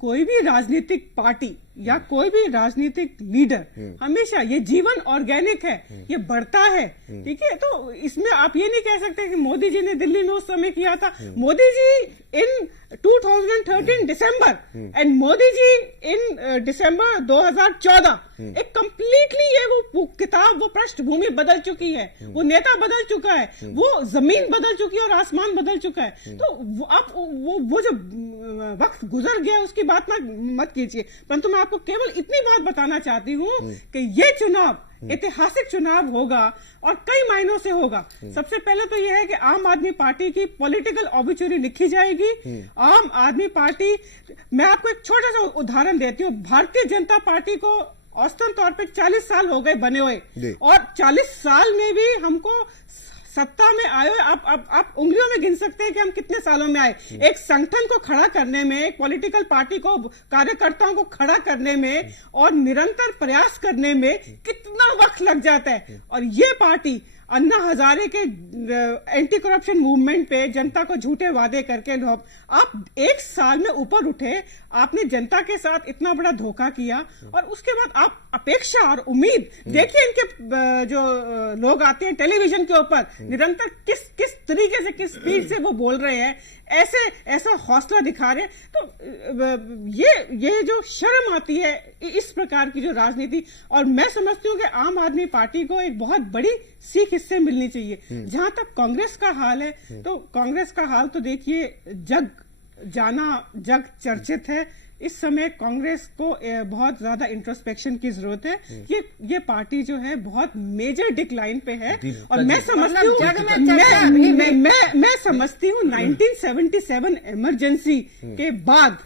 कोई भी राजनीतिक पार्टी या कोई भी राजनीतिक लीडर हमेशा, ये जीवन ऑर्गेनिक है, ये बढ़ता है, ठीक है। तो इसमें आप ये नहीं कह सकते कि मोदी जी ने दिल्ली में उस समय किया था। मोदी जी इन 2013 दिसंबर एंड मोदी जी इन दिसंबर 2014 एक कंप्लीटली ये वो किताब, वो पृष्ठभूमि बदल चुकी है, वो नेता बदल चुका है, वो जमीन बदल चुकी है और आसमान बदल चुका है। तो आप वो जो वक्त गुजर गया उसकी बात मत कीजिए, परंतु मैं आपको केवल इतनी बात बताना चाहती हूँ कि ये चुनाव ऐतिहासिक चुनाव होगा और कई मायनों से होगा। सबसे पहले तो यह है कि आम आदमी पार्टी की पॉलिटिकल ऑबिचुरी लिखी जाएगी। आम आदमी पार्टी, मैं आपको एक छोटा सा उदाहरण देती हूँ। भारतीय जनता पार्टी को औसतन तौर पे 40 साल हो गए बने हुए, और 40 साल में भी हमको सत्ता में आए, आप उंगलियों में गिन सकते हैं कि हम कितने सालों में आए। एक संगठन को खड़ा करने में, एक पॉलिटिकल पार्टी को, कार्यकर्ताओं को खड़ा करने में और निरंतर प्रयास करने में कितना वक्त लग जाता है। और ये पार्टी अन्ना हजारे के एंटी करप्शन मूवमेंट पे जनता को झूठे वादे करके आप 1 साल में ऊपर उठे, आपने जनता के साथ इतना बड़ा धोखा किया, और उसके बाद आप अपेक्षा और उम्मीद देखिए इनके जो लोग आते हैं टेलीविजन के ऊपर निरंतर किस तरीके से, किस स्पीड से वो बोल रहे हैं, ऐसा हौसला दिखा रहे हैं। तो ये जो शर्म आती है इस प्रकार की जो राजनीति, और मैं समझती हूँ कि आम आदमी पार्टी को एक बहुत बड़ी सीख इससे मिलनी चाहिए। जहां तक कांग्रेस का हाल है, तो कांग्रेस का हाल तो देखिए जग चर्चित है। इस समय कांग्रेस को बहुत ज्यादा इंट्रोस्पेक्शन की जरूरत है। ये पार्टी जो है बहुत मेजर डिक्लाइन पे है, और मैं समझती हूँ 1977 इमरजेंसी के बाद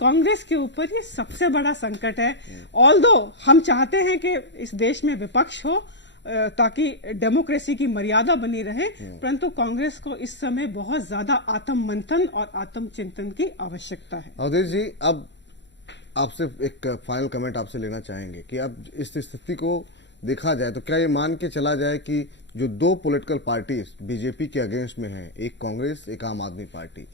कांग्रेस के ऊपर ये सबसे बड़ा संकट है। ऑल्दो हम चाहते हैं कि इस देश में विपक्ष हो ताकि डेमोक्रेसी की मर्यादा बनी रहे, परंतु कांग्रेस को इस समय बहुत ज्यादा आत्म मंथन और आत्म चिंतन की आवश्यकता है। अवधेश जी, अब आपसे एक फाइनल कमेंट आपसे लेना चाहेंगे कि अब इस स्थिति को देखा जाए तो क्या ये मान के चला जाए कि जो 2 पॉलिटिकल पार्टीज बीजेपी के अगेंस्ट में हैं, एक कांग्रेस एक आम आदमी पार्टी,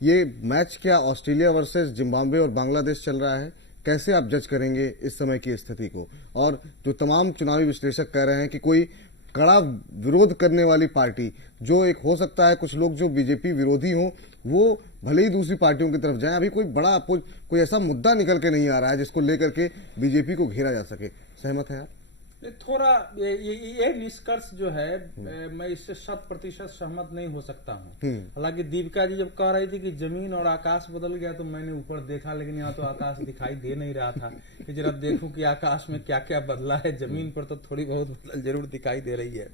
ये मैच क्या ऑस्ट्रेलिया वर्सेस जिम्बाब्वे और बांग्लादेश चल रहा है? कैसे आप जज करेंगे इस समय की स्थिति को? और जो तमाम चुनावी विश्लेषक कह रहे हैं कि कोई कड़ा विरोध करने वाली पार्टी, जो एक हो सकता है कुछ लोग जो बीजेपी विरोधी हों वो भले ही दूसरी पार्टियों की तरफ जाएं, अभी कोई ऐसा मुद्दा निकल के नहीं आ रहा है जिसको लेकर के बीजेपी को घेरा जा सके। सहमत है आप? थोड़ा ये निष्कर्ष जो है मैं इससे 100% सहमत नहीं हो सकता हूँ। हालांकि दीपिका जी जब कह रही थी कि जमीन और आकाश बदल गया तो मैंने ऊपर देखा, लेकिन यहाँ तो आकाश दिखाई दे नहीं रहा था कि जरा देखूं कि आकाश में क्या क्या बदला है। जमीन पर तो थोड़ी बहुत बदल जरूर दिखाई दे रही है।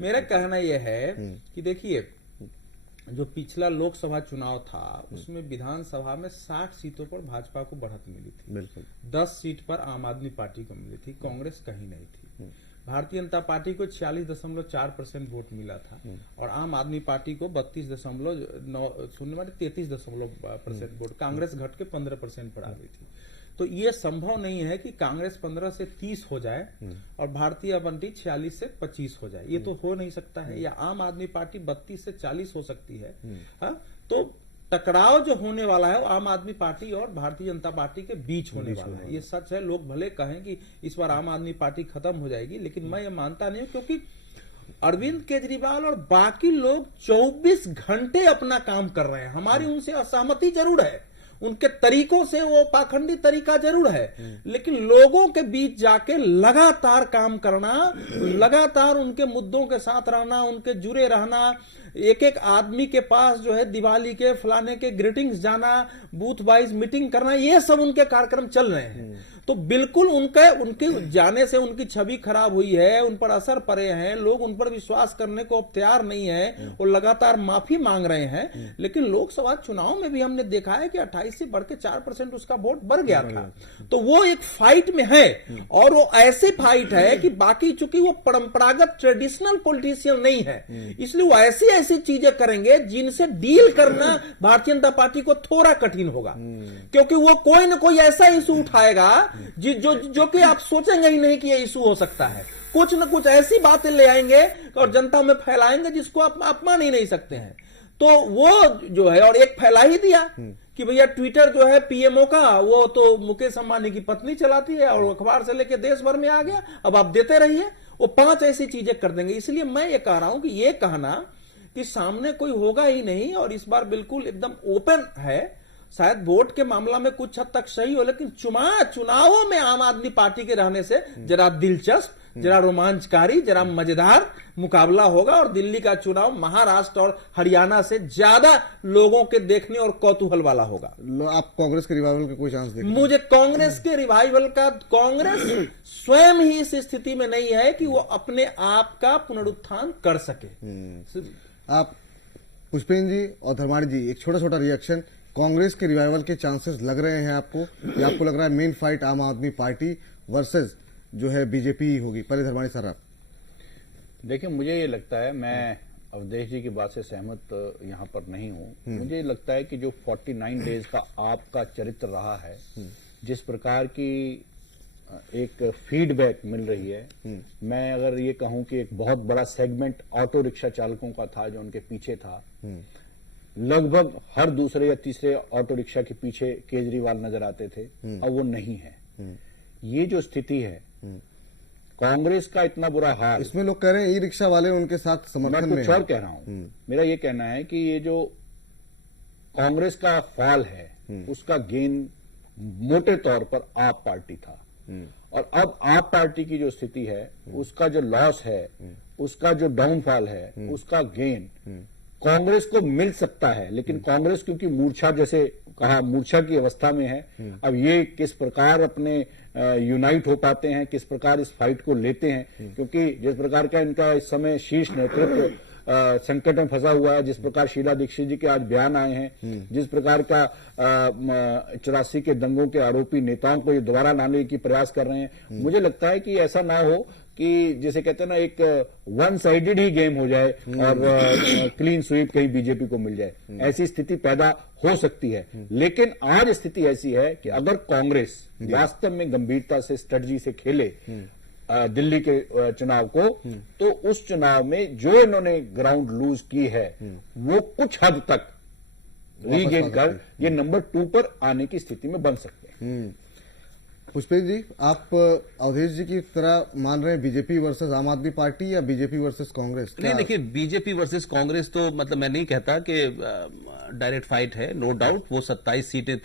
मेरा कहना यह है कि देखिए जो पिछला लोकसभा चुनाव था उसमें विधानसभा में 60 सीटों पर भाजपा को बढ़त मिली थी। बिल्कुल 10 सीट पर आम आदमी पार्टी को मिली थी, कांग्रेस कहीं नहीं थी। भारतीय जनता पार्टी को 46.4% वोट मिला था और आम आदमी पार्टी को 33.0% वोट, कांग्रेस घट के 15% पर आ गई थी। तो ये संभव नहीं है कि कांग्रेस 15 से 30 हो जाए और भारतीय पार्टी 46 से 25 हो जाए, ये तो हो नहीं सकता है। या आम आदमी पार्टी 32 से 40 हो सकती है। हाँ, तो टकराव जो होने वाला है वो आम आदमी पार्टी और भारतीय जनता पार्टी के बीच होने वाला है। ये सच है। लोग भले कहें कि इस बार आम आदमी पार्टी खत्म हो जाएगी, लेकिन मैं ये मानता नहीं हूं, क्योंकि अरविंद केजरीवाल और बाकी लोग 24 घंटे अपना काम कर रहे हैं। हमारी उनसे असहमति जरूर है, उनके तरीकों से वो पाखंडी तरीका जरूर है, लेकिन लोगों के बीच जाके लगातार काम करना, लगातार उनके मुद्दों के साथ रहना, उनके जुड़े रहना, एक एक आदमी के पास जो है दिवाली के फलाने के ग्रीटिंग्स जाना, बूथ वाइज मीटिंग करना, ये सब उनके कार्यक्रम चल रहे हैं। तो बिल्कुल उनके जाने से उनकी छवि खराब हुई है, उन पर असर पड़े हैं, लोग उन पर विश्वास करने को अब तैयार नहीं है, वो लगातार माफी मांग रहे हैं। लेकिन लोकसभा चुनाव में भी हमने देखा है कि 28 से बढ़ के 4% उसका वोट बढ़ गया था। तो वो एक फाइट में है, और वो ऐसी फाइट है कि बाकी चूंकि वो परंपरागत ट्रेडिशनल पॉलिटिशियन नहीं है, इसलिए वो ऐसी ऐसी चीजें करेंगे जिनसे डील करना भारतीय जनता पार्टी को थोड़ा कठिन होगा, क्योंकि वो कोई ना कोई ऐसा इशू उठाएगा जो कि आप सोचेंगे ही नहीं कि ये इशू हो सकता है। कुछ न कुछ ऐसी बातें ले आएंगे और जनता में फैलाएंगे जिसको आप मान ही नहीं सकते हैं। तो वो जो है, और एक फैला ही दिया कि भैया ट्विटर जो है पीएमओ का, वो तो मुकेश अंबानी की पत्नी चलाती है और अखबार से लेके देश भर में आ गया, अब आप देते रहिए। वो 5 ऐसी चीजें कर देंगे। इसलिए मैं ये कह रहा हूं कि ये कहना कि सामने कोई होगा ही नहीं, और इस बार बिल्कुल एकदम ओपन है। शायद वोट के मामला में कुछ हद तक सही हो, लेकिन चुनावों में आम आदमी पार्टी के रहने से जरा दिलचस्प, जरा रोमांचकारी, जरा मजेदार मुकाबला होगा। और दिल्ली का चुनाव महाराष्ट्र और हरियाणा से ज्यादा लोगों के देखने और कौतूहल वाला होगा। आप कांग्रेस के रिवाइवल के कोई चांस देखते हैं? मुझे कांग्रेस के रिवाइवल का, कांग्रेस स्वयं ही इस स्थिति में नहीं है कि वो अपने आप का पुनरुत्थान कर सके। आप पुष्पेंद्र जी और धर्माणी जी, एक छोटा छोटा रिएक्शन, कांग्रेस के रिवाइवल के चांसेस लग रहे हैं आपको, या आपको लग रहा है मेन फाइट आम आदमी पार्टी वर्सेस जो है बीजेपी ही होगी? पहले धर्माणी सर आप। देखिए, मुझे ये लगता है, मैं अवधेश जी की बात से सहमत यहाँ पर नहीं हूँ। मुझे लगता है कि जो 49 डेज का आपका चरित्र रहा है, जिस प्रकार की एक फीडबैक मिल रही है, मैं अगर ये कहूं कि एक बहुत बड़ा सेगमेंट ऑटो रिक्शा चालकों का था जो उनके पीछे था, लगभग हर दूसरे या तीसरे ऑटो रिक्शा के पीछे केजरीवाल नजर आते थे, अब वो नहीं है। ये जो स्थिति है, कांग्रेस का इतना बुरा हाल, इसमें लोग कह रहे हैं ई रिक्शा वाले उनके साथ समर्थन में। मैं कुछ और कह रहा हूं। मेरा ये कहना है कि ये जो कांग्रेस का फॉल है, उसका गेन मोटे तौर पर आप पार्टी था, और अब आप पार्टी की जो स्थिति है, उसका जो लॉस है, उसका जो डाउनफॉल है, उसका गेन कांग्रेस को मिल सकता है। लेकिन कांग्रेस क्योंकि मूर्छा, जैसे कहा, मूर्छा की अवस्था में है, अब ये किस प्रकार अपने यूनाइट हो पाते हैं, किस प्रकार इस फाइट को लेते हैं, क्योंकि जिस प्रकार का इनका इस समय शीर्ष नेतृत्व संकट में फंसा हुआ है, जिस प्रकार शीला दीक्षित जी के आज बयान आए हैं, जिस प्रकार का 84 के दंगों के आरोपी नेताओं को ये दोबारा लाने की प्रयास कर रहे हैं, मुझे लगता है कि ऐसा ना हो कि जैसे कहते हैं ना, एक वन साइडेड ही गेम हो जाए और क्लीन स्वीप कहीं बीजेपी को मिल जाए, ऐसी स्थिति पैदा हो सकती है। लेकिन आज स्थिति ऐसी है कि अगर कांग्रेस वास्तव में गंभीरता से स्ट्रेटजी से खेले दिल्ली के चुनाव को, तो उस चुनाव में जो इन्होंने ग्राउंड लूज की है, वो कुछ हद तक रीगेन कर ये नंबर 2 पर आने की स्थिति में बन सकते हैं। पुष्पेंद्र जी, आप अवधेश जी की तरह मान रहे हैं बीजेपी वर्सेस आम आदमी पार्टी या बीजेपी वर्सेस कांग्रेस? नहीं, देखिए, बीजेपी वर्सेस कांग्रेस तो मतलब मैं नहीं कहता कि डायरेक्ट फाइट है, नो डाउट। वो 27 सीटें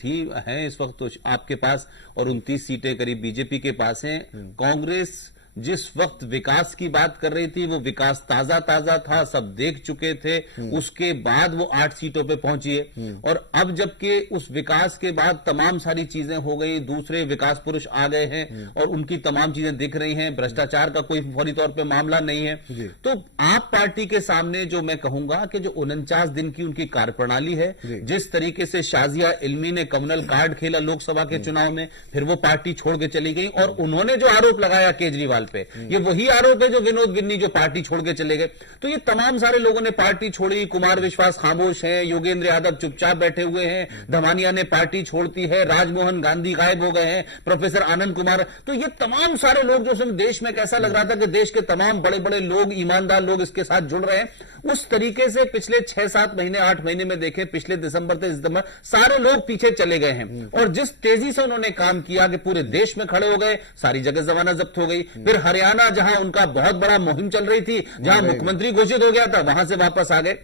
हैं इस वक्त तो आपके पास, और 29 सीटें करीब बीजेपी के पास हैं। कांग्रेस जिस वक्त विकास की बात कर रही थी वो विकास ताजा ताजा था, सब देख चुके थे, उसके बाद वो 8 सीटों पे पहुंची है। और अब जबकि उस विकास के बाद तमाम सारी चीजें हो गई, दूसरे विकास पुरुष आ गए हैं और उनकी तमाम चीजें दिख रही हैं, भ्रष्टाचार का कोई फौरी तौर पे मामला नहीं है, तो आप पार्टी के सामने जो मैं कहूंगा कि जो 49 दिन की उनकी कार्यप्रणाली है, जिस तरीके से शाजिया इल्मी ने कम्युनल कार्ड खेला लोकसभा के चुनाव में, फिर वो पार्टी छोड़ के चली गई, और उन्होंने जो आरोप लगाया केजरीवाल पे, ये वही आरोप है जो विनोद गिन्नी जो पार्टी छोड़ के चले गए। तो ये तमाम सारे लोगों ने पार्टी छोड़ी, कुमार विश्वास खामोश हैं, योगेंद्र यादव चुपचाप बैठे हुए हैं, धमानिया ने पार्टी छोड़ती है, राजमोहन गांधी गायब हो गए हैं, प्रोफेसर आनंद कुमार, तो ये तमाम सारे लोग जो देश में कैसा लग रहा था कि देश के तमाम बड़े बड़े लोग, ईमानदार लोग इसके साथ जुड़ रहे हैं, उस तरीके से पिछले 6-7 महीने 8 महीने में देखे, पिछले दिसंबर से सितंबर सारे लोग पीछे चले गए हैं। और जिस तेजी से उन्होंने काम किया कि पूरे देश में खड़े हो गए, सारी जगह जमानत जब्त हो गई, फिर हरियाणा जहां उनका बहुत बड़ा मुहिम चल रही थी, जहां मुख्यमंत्री घोषित हो गया था, वहां से वापस आ गए।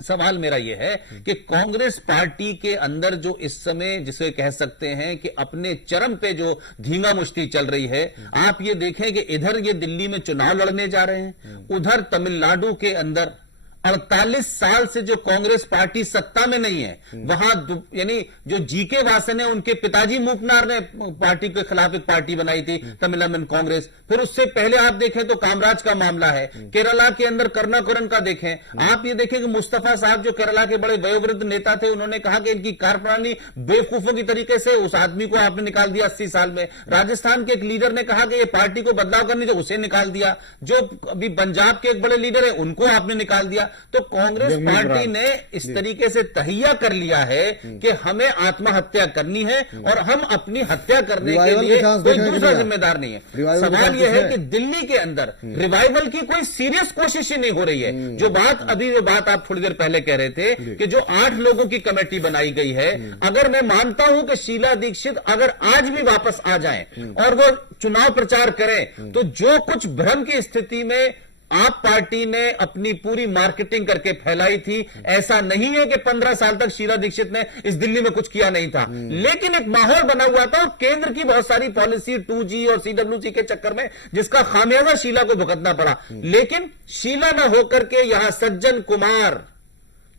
सवाल मेरा यह है कि कांग्रेस पार्टी के अंदर जो इस समय जिसे कह सकते हैं कि अपने चरम पे जो धींगा मुश्ती चल रही है, आप ये देखें कि इधर ये दिल्ली में चुनाव लड़ने जा रहे हैं, उधर तमिलनाडु के अंदर 48 साल से जो कांग्रेस पार्टी सत्ता में नहीं है, वहां यानी जो जीके वासन है, उनके पिताजी मूपनार ने पार्टी के खिलाफ एक पार्टी बनाई थी, तमिलनाडु कांग्रेस। फिर उससे पहले आप देखें तो कामराज का मामला है, केरला के अंदर करुणाकरन का देखें, आप ये देखें कि मुस्तफा साहब जो केरला के बड़े वयोवृद्ध नेता थे, उन्होंने कहा कि इनकी कार्यप्रणाली बेवकूफों की तरीके से, उस आदमी को आपने निकाल दिया 80 साल में। राजस्थान के एक लीडर ने कहा कि ये पार्टी को बदलाव करनी चाहिए, उसे निकाल दिया। जो अभी पंजाब के एक बड़े लीडर है, उनको आपने निकाल दिया। तो कांग्रेस पार्टी ने इस तरीके से तहिया कर लिया है कि हमें आत्महत्या करनी है और हम अपनी हत्या करने के लिए कोई दूसरा जिम्मेदार नहीं है। सवाल यह है कि दिल्ली के अंदर रिवाइवल की कोई सीरियस कोशिश ही नहीं हो रही है। जो बात आप थोड़ी देर पहले कह रहे थे कि जो 8 लोगों की कमेटी बनाई गई है, अगर मैं मानता हूं कि शीला दीक्षित अगर आज भी वापस आ जाएं और वो चुनाव प्रचार करें, तो जो कुछ भ्रम की स्थिति में आप पार्टी ने अपनी पूरी मार्केटिंग करके फैलाई थी, ऐसा नहीं है कि 15 साल तक शीला दीक्षित ने इस दिल्ली में कुछ किया नहीं था, लेकिन एक माहौल बना हुआ था और केंद्र की बहुत सारी पॉलिसी 2G और CWC के चक्कर में जिसका खामियाजा शीला को भुगतना पड़ा। लेकिन शीला न होकर के यहां सज्जन कुमार,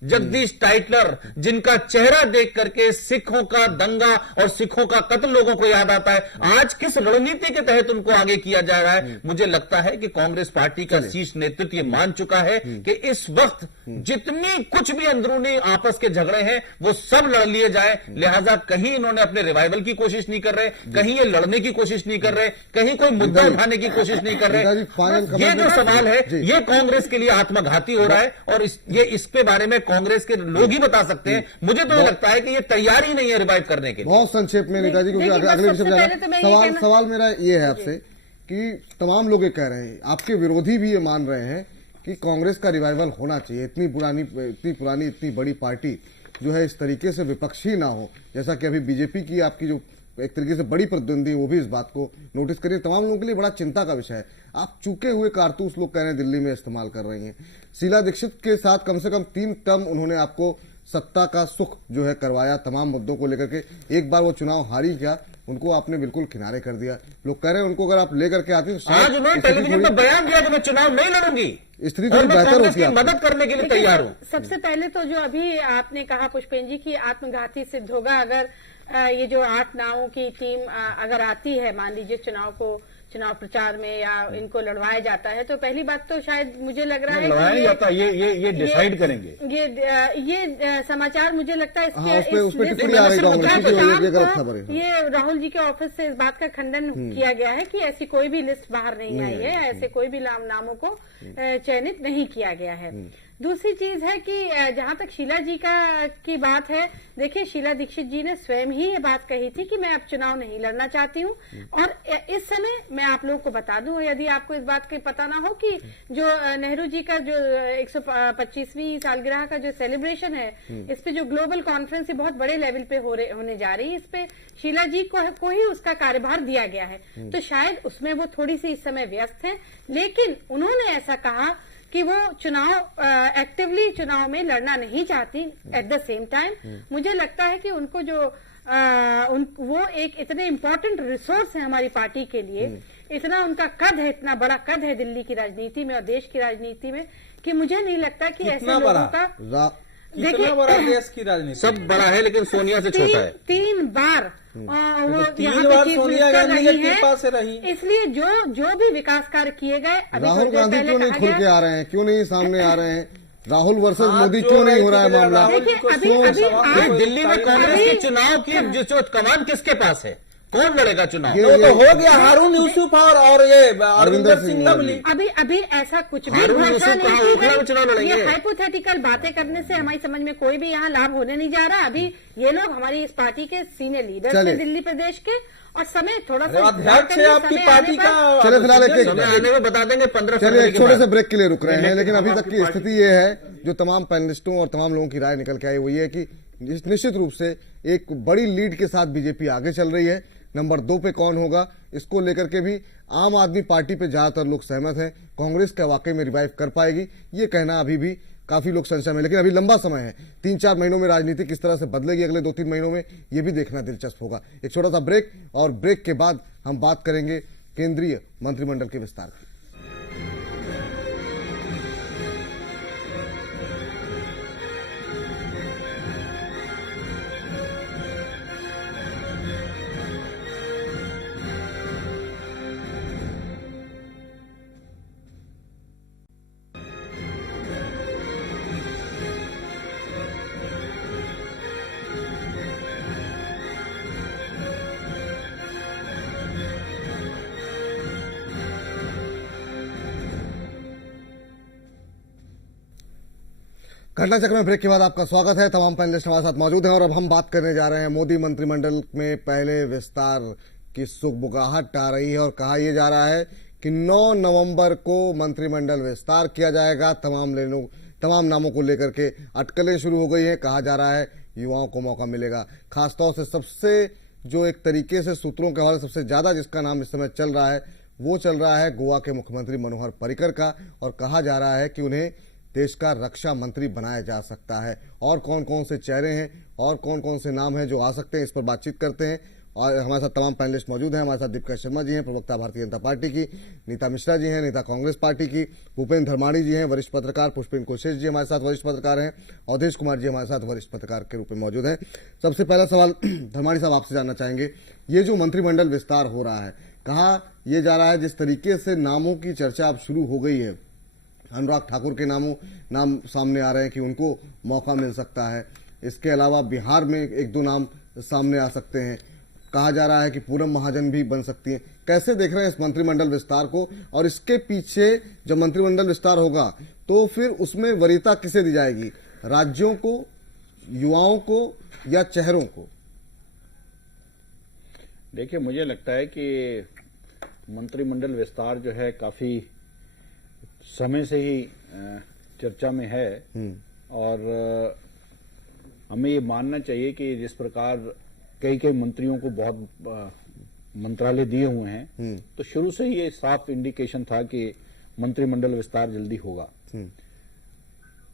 जगदीश टाइटलर, जिनका चेहरा देख करके सिखों का दंगा और सिखों का कत्ल लोगों को याद आता है, आज किस रणनीति के तहत उनको आगे किया जा रहा है। मुझे लगता है कि कांग्रेस पार्टी का शीर्ष नेतृत्व ये मान चुका है कि इस वक्त जितनी कुछ भी अंदरूनी आपस के झगड़े हैं वो सब लड़ लिए जाए। लिहाजा कहीं इन्होंने अपने रिवाइवल की कोशिश नहीं कर रहे, कहीं ये लड़ने की कोशिश नहीं कर रहे, कहीं कोई मुद्दा उठाने की कोशिश नहीं कर रहे। ये जो सवाल है ये कांग्रेस के लिए आत्मघाती हो रहा है और इसके बारे में कांग्रेस के लोग ही बता सकते हैं। मुझे तो लगता है कि ये तैयार ही नहीं है रिवाइव करने के लिए। बहुत संक्षेप में नेताजी, क्योंकि अगले विषय पर सवाल मेरा ये है आपसे कि तमाम लोग ये कह रहे हैं, आपके विरोधी भी ये मान रहे हैं कि कांग्रेस का रिवाइवल होना चाहिए। इतनी पुरानी इतनी बड़ी पार्टी जो है इस तरीके से विपक्षी ना हो, जैसा कि अभी बीजेपी की आपकी जो एक तरीके से बड़ी प्रतिद्वंदी वो भी इस बात को नोटिस करिए। तमाम लोगों के लिए बड़ा चिंता का विषय है। आप चूके हुए कारतूस लोग कह रहे हैं दिल्ली में इस्तेमाल कर रही हैं। शीला दीक्षित के साथ कम से कम 3 टर्म उन्होंने आपको सत्ता का सुख जो है करवाया, तमाम मुद्दों को लेकर के। एक बार वो चुनाव हारी क्या, उनको आपने बिल्कुल किनारे कर दिया। लोग कह रहे हैं उनको अगर आप लेकर के आते तो आज उन्होंने टेलीविजन पर बयान दिया कि मैं चुनाव नहीं लड़ूंगी, स्थिति थोड़ी बेहतर होती है, मदद करने के लिए तैयार हूं। सबसे पहले तो जो अभी आपने कहा पुष्पेंद्र जी की आत्मघाती सिद्ध होगा अगर ये जो 8 नावों की टीम अगर आती है, मान लीजिए चुनाव प्रचार में या इनको लड़वाया जाता है, तो पहली बात तो शायद मुझे लग रहा है लड़वाया जाता है, ये डिसाइड करेंगे। ये समाचार मुझे लगता है ये राहुल जी के ऑफिस से इस बात का खंडन किया गया है कि ऐसी कोई भी लिस्ट बाहर नहीं आई है, ऐसे कोई भी नामों को चयनित नहीं किया गया है। दूसरी चीज है कि जहां तक शीला जी की बात है, देखिए शीला दीक्षित जी ने स्वयं ही ये बात कही थी कि मैं अब चुनाव नहीं लड़ना चाहती हूँ। और इस समय मैं आप लोगों को बता दूं, यदि आपको इस बात की पता ना हो कि जो नेहरू जी का जो 125वीं सालगिरह का जो सेलिब्रेशन है, इस पे जो ग्लोबल कॉन्फ्रेंस बहुत बड़े लेवल पे होने जा रही है, इस पे शीला जी को ही उसका कार्यभार दिया गया है। तो शायद उसमें वो थोड़ी सी इस समय व्यस्त है, लेकिन उन्होंने ऐसा कहा कि वो एक्टिवली चुनाव में लड़ना नहीं चाहती। एट द सेम टाइम मुझे लगता है कि उनको जो वो एक इतने इम्पोर्टेंट रिसोर्स है हमारी पार्टी के लिए इतना उनका कद है, इतना बड़ा कद है दिल्ली की राजनीति में और देश की राजनीति में कि मुझे नहीं लगता कि ऐसे कितना लोगों बड़ा? का कितना बड़ा देश की राजनीति? सब बड़ा है लेकिन सोनिया से छोटा है। तीन बार वो तो यहाँ 3 पे बार चीफ सोनिया मिनिस्टर गांधी के रही कृपा से है, रही। इसलिए जो भी विकास कार्य किए गए अभी राहुल थोड़ी देर गांधी पहले क्यों नहीं कहा खुल गया, के आ रहे हैं, क्यों नहीं सामने आ रहे हैं? राहुल वर्सेस हाथ मोदी जोड़ क्यों नहीं रहे हो रहा है थे मामला? राहुल देखिए, को अभी- सवाल अभी को आज दिल्ली में कांग्रेस अभी- के चुनाव की जो कमान किसके पास है? कौन लड़ेगा चुनाव? ये- वो तो हो गया हारून यूसुफ और ये अरविंदर सिंह सिंह लवली। अभी ऐसा कुछ भी हारून घोषणा यूसुफ नहीं कहाँ की ओखला में चुनाव गई। लड़ेंगे? ये हाइपोथेटिकल बातें करने से हमारी समझ में कोई भी यहाँ लाभ होने नहीं जा रहा। अभी ये लोग हमारी इस पार्टी के सीनियर लीडर चलिए। थे दिल्ली प्रदेश के, और समय थोड़ा सा अध्यक्ष है आपकी समय पार्टी आने पर- का। चलिए फिलहाल एक- समय आने में बता देंगे 15 चलिए फरवरी एक के छोटे बाद। से ब्रेक के लिए रुक रहे हैं, लेकिन अभी तक की स्थिति ये है जो तमाम पैनलिस्टों और तमाम लोगों की राय निकल के आई वो ये है कि निश्चित रूप से एक बड़ी लीड के साथ बीजेपी आगे चल रही है। नंबर 2 पे कौन होगा इसको लेकर के भी आम आदमी पार्टी पे ज्यादातर लोग सहमत हैं। कांग्रेस क्या वाकई में रिवाइव कर पाएगी ये कहना अभी भी काफी लोग संशय में, लेकिन अभी लंबा समय है। 3-4 महीनों में राजनीति किस तरह से बदलेगी अगले 2-3 महीनों में ये भी देखना दिलचस्प होगा। एक छोटा सा ब्रेक और ब्रेक के बाद हम बात करेंगे केंद्रीय मंत्रिमंडल के विस्तार की। घटना चक्र में ब्रेक के बाद आपका स्वागत है। तमाम पैनलिस्ट हमारे साथ मौजूद हैं और अब हम बात करने जा रहे हैं मोदी मंत्रिमंडल में पहले विस्तार की सुगबुगाहट आ रही है और कहा यह जा रहा है कि 9 नवंबर को मंत्रिमंडल विस्तार किया जाएगा। तमाम नामों को लेकर के अटकलें शुरू हो गई हैं। कहा जा रहा है युवाओं को मौका मिलेगा। खासतौर से सबसे जो एक तरीके से सूत्रों के हवाले सबसे ज्यादा जिसका नाम इस समय चल रहा है वो चल रहा है गोवा के मुख्यमंत्री मनोहर पर्रिकर का, और कहा जा रहा है कि उन्हें देश का रक्षा मंत्री बनाया जा सकता है। और कौन कौन से चेहरे हैं और कौन कौन से नाम हैं जो आ सकते हैं, इस पर बातचीत करते हैं। और हमारे साथ तमाम पैनलिस्ट मौजूद हैं। हमारे साथ दीपिका शर्मा जी हैं, प्रवक्ता भारतीय जनता पार्टी की, नीता मिश्रा जी हैं, नेता कांग्रेस पार्टी की, भूपेन्द्र धर्माणी जी हैं, वरिष्ठ पत्रकार, पुष्पिन कुशेष जी हमारे साथ वरिष्ठ पत्रकार हैं, अवधेश कुमार जी हमारे साथ वरिष्ठ पत्रकार के रूप में मौजूद हैं। सबसे पहला सवाल धर्माणी साहब आपसे जानना चाहेंगे, ये जो मंत्रिमंडल विस्तार हो रहा है, कहा यह जा रहा है जिस तरीके से नामों की चर्चा अब शुरू हो गई है, अनुराग ठाकुर के नाम सामने आ रहे हैं कि उनको मौका मिल सकता है। इसके अलावा बिहार में 1-2 नाम सामने आ सकते हैं। कहा जा रहा है कि पूनम महाजन भी बन सकती हैं। कैसे देख रहे हैं इस मंत्रिमंडल विस्तार को, और इसके पीछे जब मंत्रिमंडल विस्तार होगा तो फिर उसमें वरीयता किसे दी जाएगी, राज्यों को, युवाओं को या चेहरों को? देखिए, मुझे लगता है कि मंत्रिमंडल विस्तार जो है काफी समय से ही चर्चा में है और हमें ये मानना चाहिए कि जिस प्रकार कई मंत्रियों को बहुत मंत्रालय दिए हुए हैं तो शुरू से ही ये साफ इंडिकेशन था कि मंत्रिमंडल विस्तार जल्दी होगा।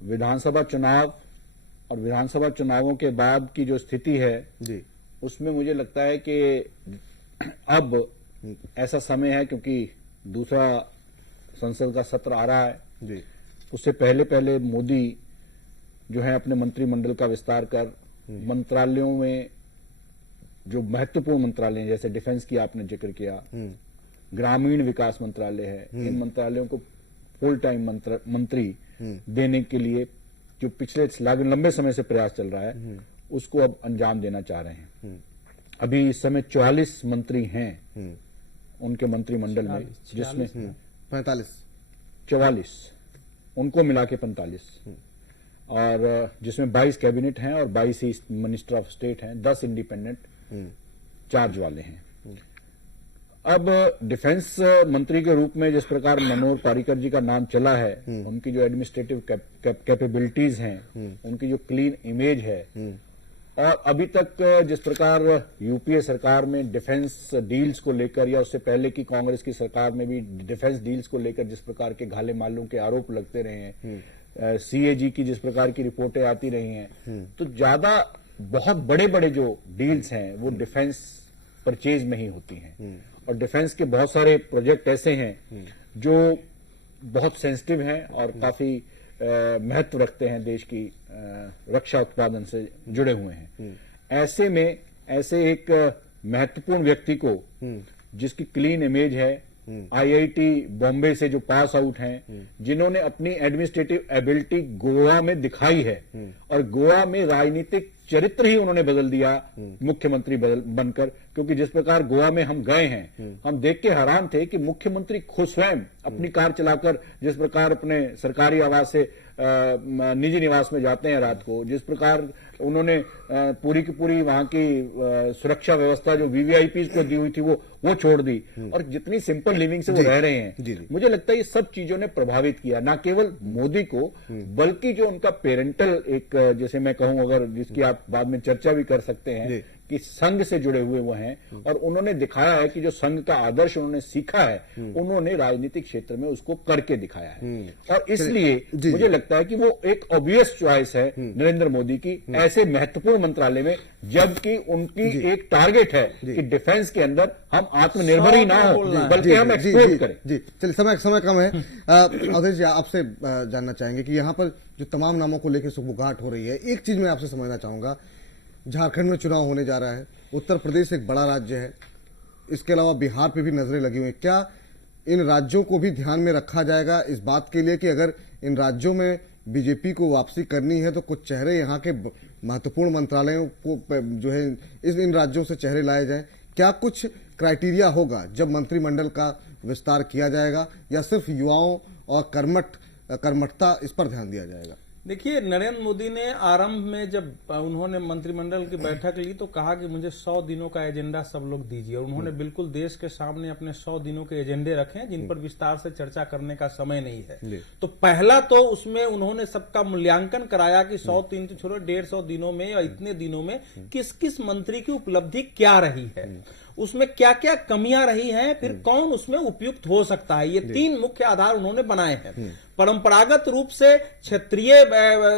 विधानसभा चुनाव और विधानसभा चुनावों के बाद की जो स्थिति है जी, उसमें मुझे लगता है कि अब ऐसा समय है, क्योंकि दूसरा संसद का सत्र आ रहा है जी, उससे पहले मोदी जो है अपने मंत्रिमंडल का विस्तार कर मंत्रालयों में जो महत्वपूर्ण मंत्रालय हैं, जैसे डिफेंस की आपने जिक्र किया, ग्रामीण विकास मंत्रालय है, इन मंत्रालयों को फुल टाइम मंत्री देने के लिए जो पिछले लंबे समय से प्रयास चल रहा है उसको अब अंजाम देना चाह रहे हैं। अभी इस समय 44 मंत्री हैं उनके मंत्रिमंडल में, जिसमें 44 उनको मिला के 45 और जिसमें 22 कैबिनेट हैं और 22 ही मिनिस्टर ऑफ स्टेट हैं, 10 इंडिपेंडेंट चार्ज वाले हैं। अब डिफेंस मंत्री के रूप में जिस प्रकार मनोहर पर्रिकर जी का नाम चला है, उनकी जो एडमिनिस्ट्रेटिव कैपेबिलिटीज हैं, उनकी जो क्लीन इमेज है, और अभी तक जिस प्रकार यूपीए सरकार में डिफेंस डील्स को लेकर या उससे पहले की कांग्रेस की सरकार में भी डिफेंस डील्स को लेकर जिस प्रकार के घाले मालों के आरोप लगते रहे हैं, सीएजी की जिस प्रकार की रिपोर्टें आती रही हैं, तो ज्यादा बहुत बड़े बड़े जो डील्स हैं वो डिफेंस परचेज में ही होती हैं और डिफेंस के बहुत सारे प्रोजेक्ट ऐसे हैं जो बहुत सेंसिटिव हैं और काफी महत्व रखते हैं, देश की रक्षा उत्पादन से जुड़े हुए हैं। ऐसे में ऐसे एक महत्वपूर्ण व्यक्ति को जिसकी क्लीन इमेज है, आईआईटी बॉम्बे से जो पास आउट हैं, जिन्होंने अपनी एडमिनिस्ट्रेटिव एबिलिटी गोवा में दिखाई है और गोवा में राजनीतिक चरित्र ही उन्होंने बदल दिया मुख्यमंत्री बनकर, क्योंकि जिस प्रकार गोवा में हम गए हैं, हम देख के हैरान थे कि मुख्यमंत्री खुद स्वयं अपनी कार चलाकर जिस प्रकार अपने सरकारी आवास से निजी निवास में जाते हैं रात को, जिस प्रकार उन्होंने पूरी की पूरी वहां की सुरक्षा व्यवस्था जो वीवीआईपी को दी हुई थी वो छोड़ दी और जितनी सिंपल लिविंग से वो रह रहे हैं, मुझे लगता है ये सब चीजों ने प्रभावित किया न केवल मोदी को, बल्कि जो उनका पेरेंटल एक, जैसे मैं कहूं अगर, जिसकी आप बाद में चर्चा भी कर सकते हैं कि संघ से जुड़े हुए वो हैं और उन्होंने दिखाया है कि जो संघ का आदर्श उन्होंने सीखा है, उन्होंने राजनीतिक क्षेत्र में उसको करके दिखाया है और इसलिए मुझे लगता है कि वो एक ऑब्वियस चॉइस है नरेंद्र मोदी की ऐसे महत्वपूर्ण मंत्रालय में, जबकि उनकी एक टारगेट है कि डिफेंस के अंदर हम आत्मनिर्भर ही ना हो बल्कि हम एक्सपोर्ट करें। जी चलिए, समय कम है। अवधेश जी, आपसे जानना चाहेंगे कि यहाँ पर जो तमाम नामों को लेकर सुगबुगाहट हो रही है, एक चीज मैं आपसे समझना चाहूंगा, झारखंड में चुनाव होने जा रहा है, उत्तर प्रदेश एक बड़ा राज्य है, इसके अलावा बिहार पे भी नजरें लगी हुई हैं। क्या इन राज्यों को भी ध्यान में रखा जाएगा इस बात के लिए कि अगर इन राज्यों में बीजेपी को वापसी करनी है तो कुछ चेहरे यहाँ के महत्वपूर्ण मंत्रालयों को जो है इन राज्यों से चेहरे लाए जाएं? क्या कुछ क्राइटेरिया होगा जब मंत्रिमंडल का विस्तार किया जाएगा, या सिर्फ युवाओं और कर्मठता इस पर ध्यान दिया जाएगा? देखिए, नरेंद्र मोदी ने आरंभ में जब उन्होंने मंत्रिमंडल की बैठक ली तो कहा कि मुझे 100 दिनों का एजेंडा सब लोग दीजिए, और उन्होंने बिल्कुल देश के सामने अपने 100 दिनों के एजेंडे रखे हैं जिन पर विस्तार से चर्चा करने का समय नहीं है। तो पहला तो उसमें उन्होंने सबका मूल्यांकन कराया कि 100 दिन तो छोड़ो, 150 दिनों में या इतने दिनों में किस किस मंत्री की उपलब्धि क्या रही है, उसमें क्या क्या कमियां रही हैं, फिर कौन उसमें उपयुक्त हो सकता है। ये 3 मुख्य आधार उन्होंने बनाए हैं। परंपरागत रूप से क्षेत्रीय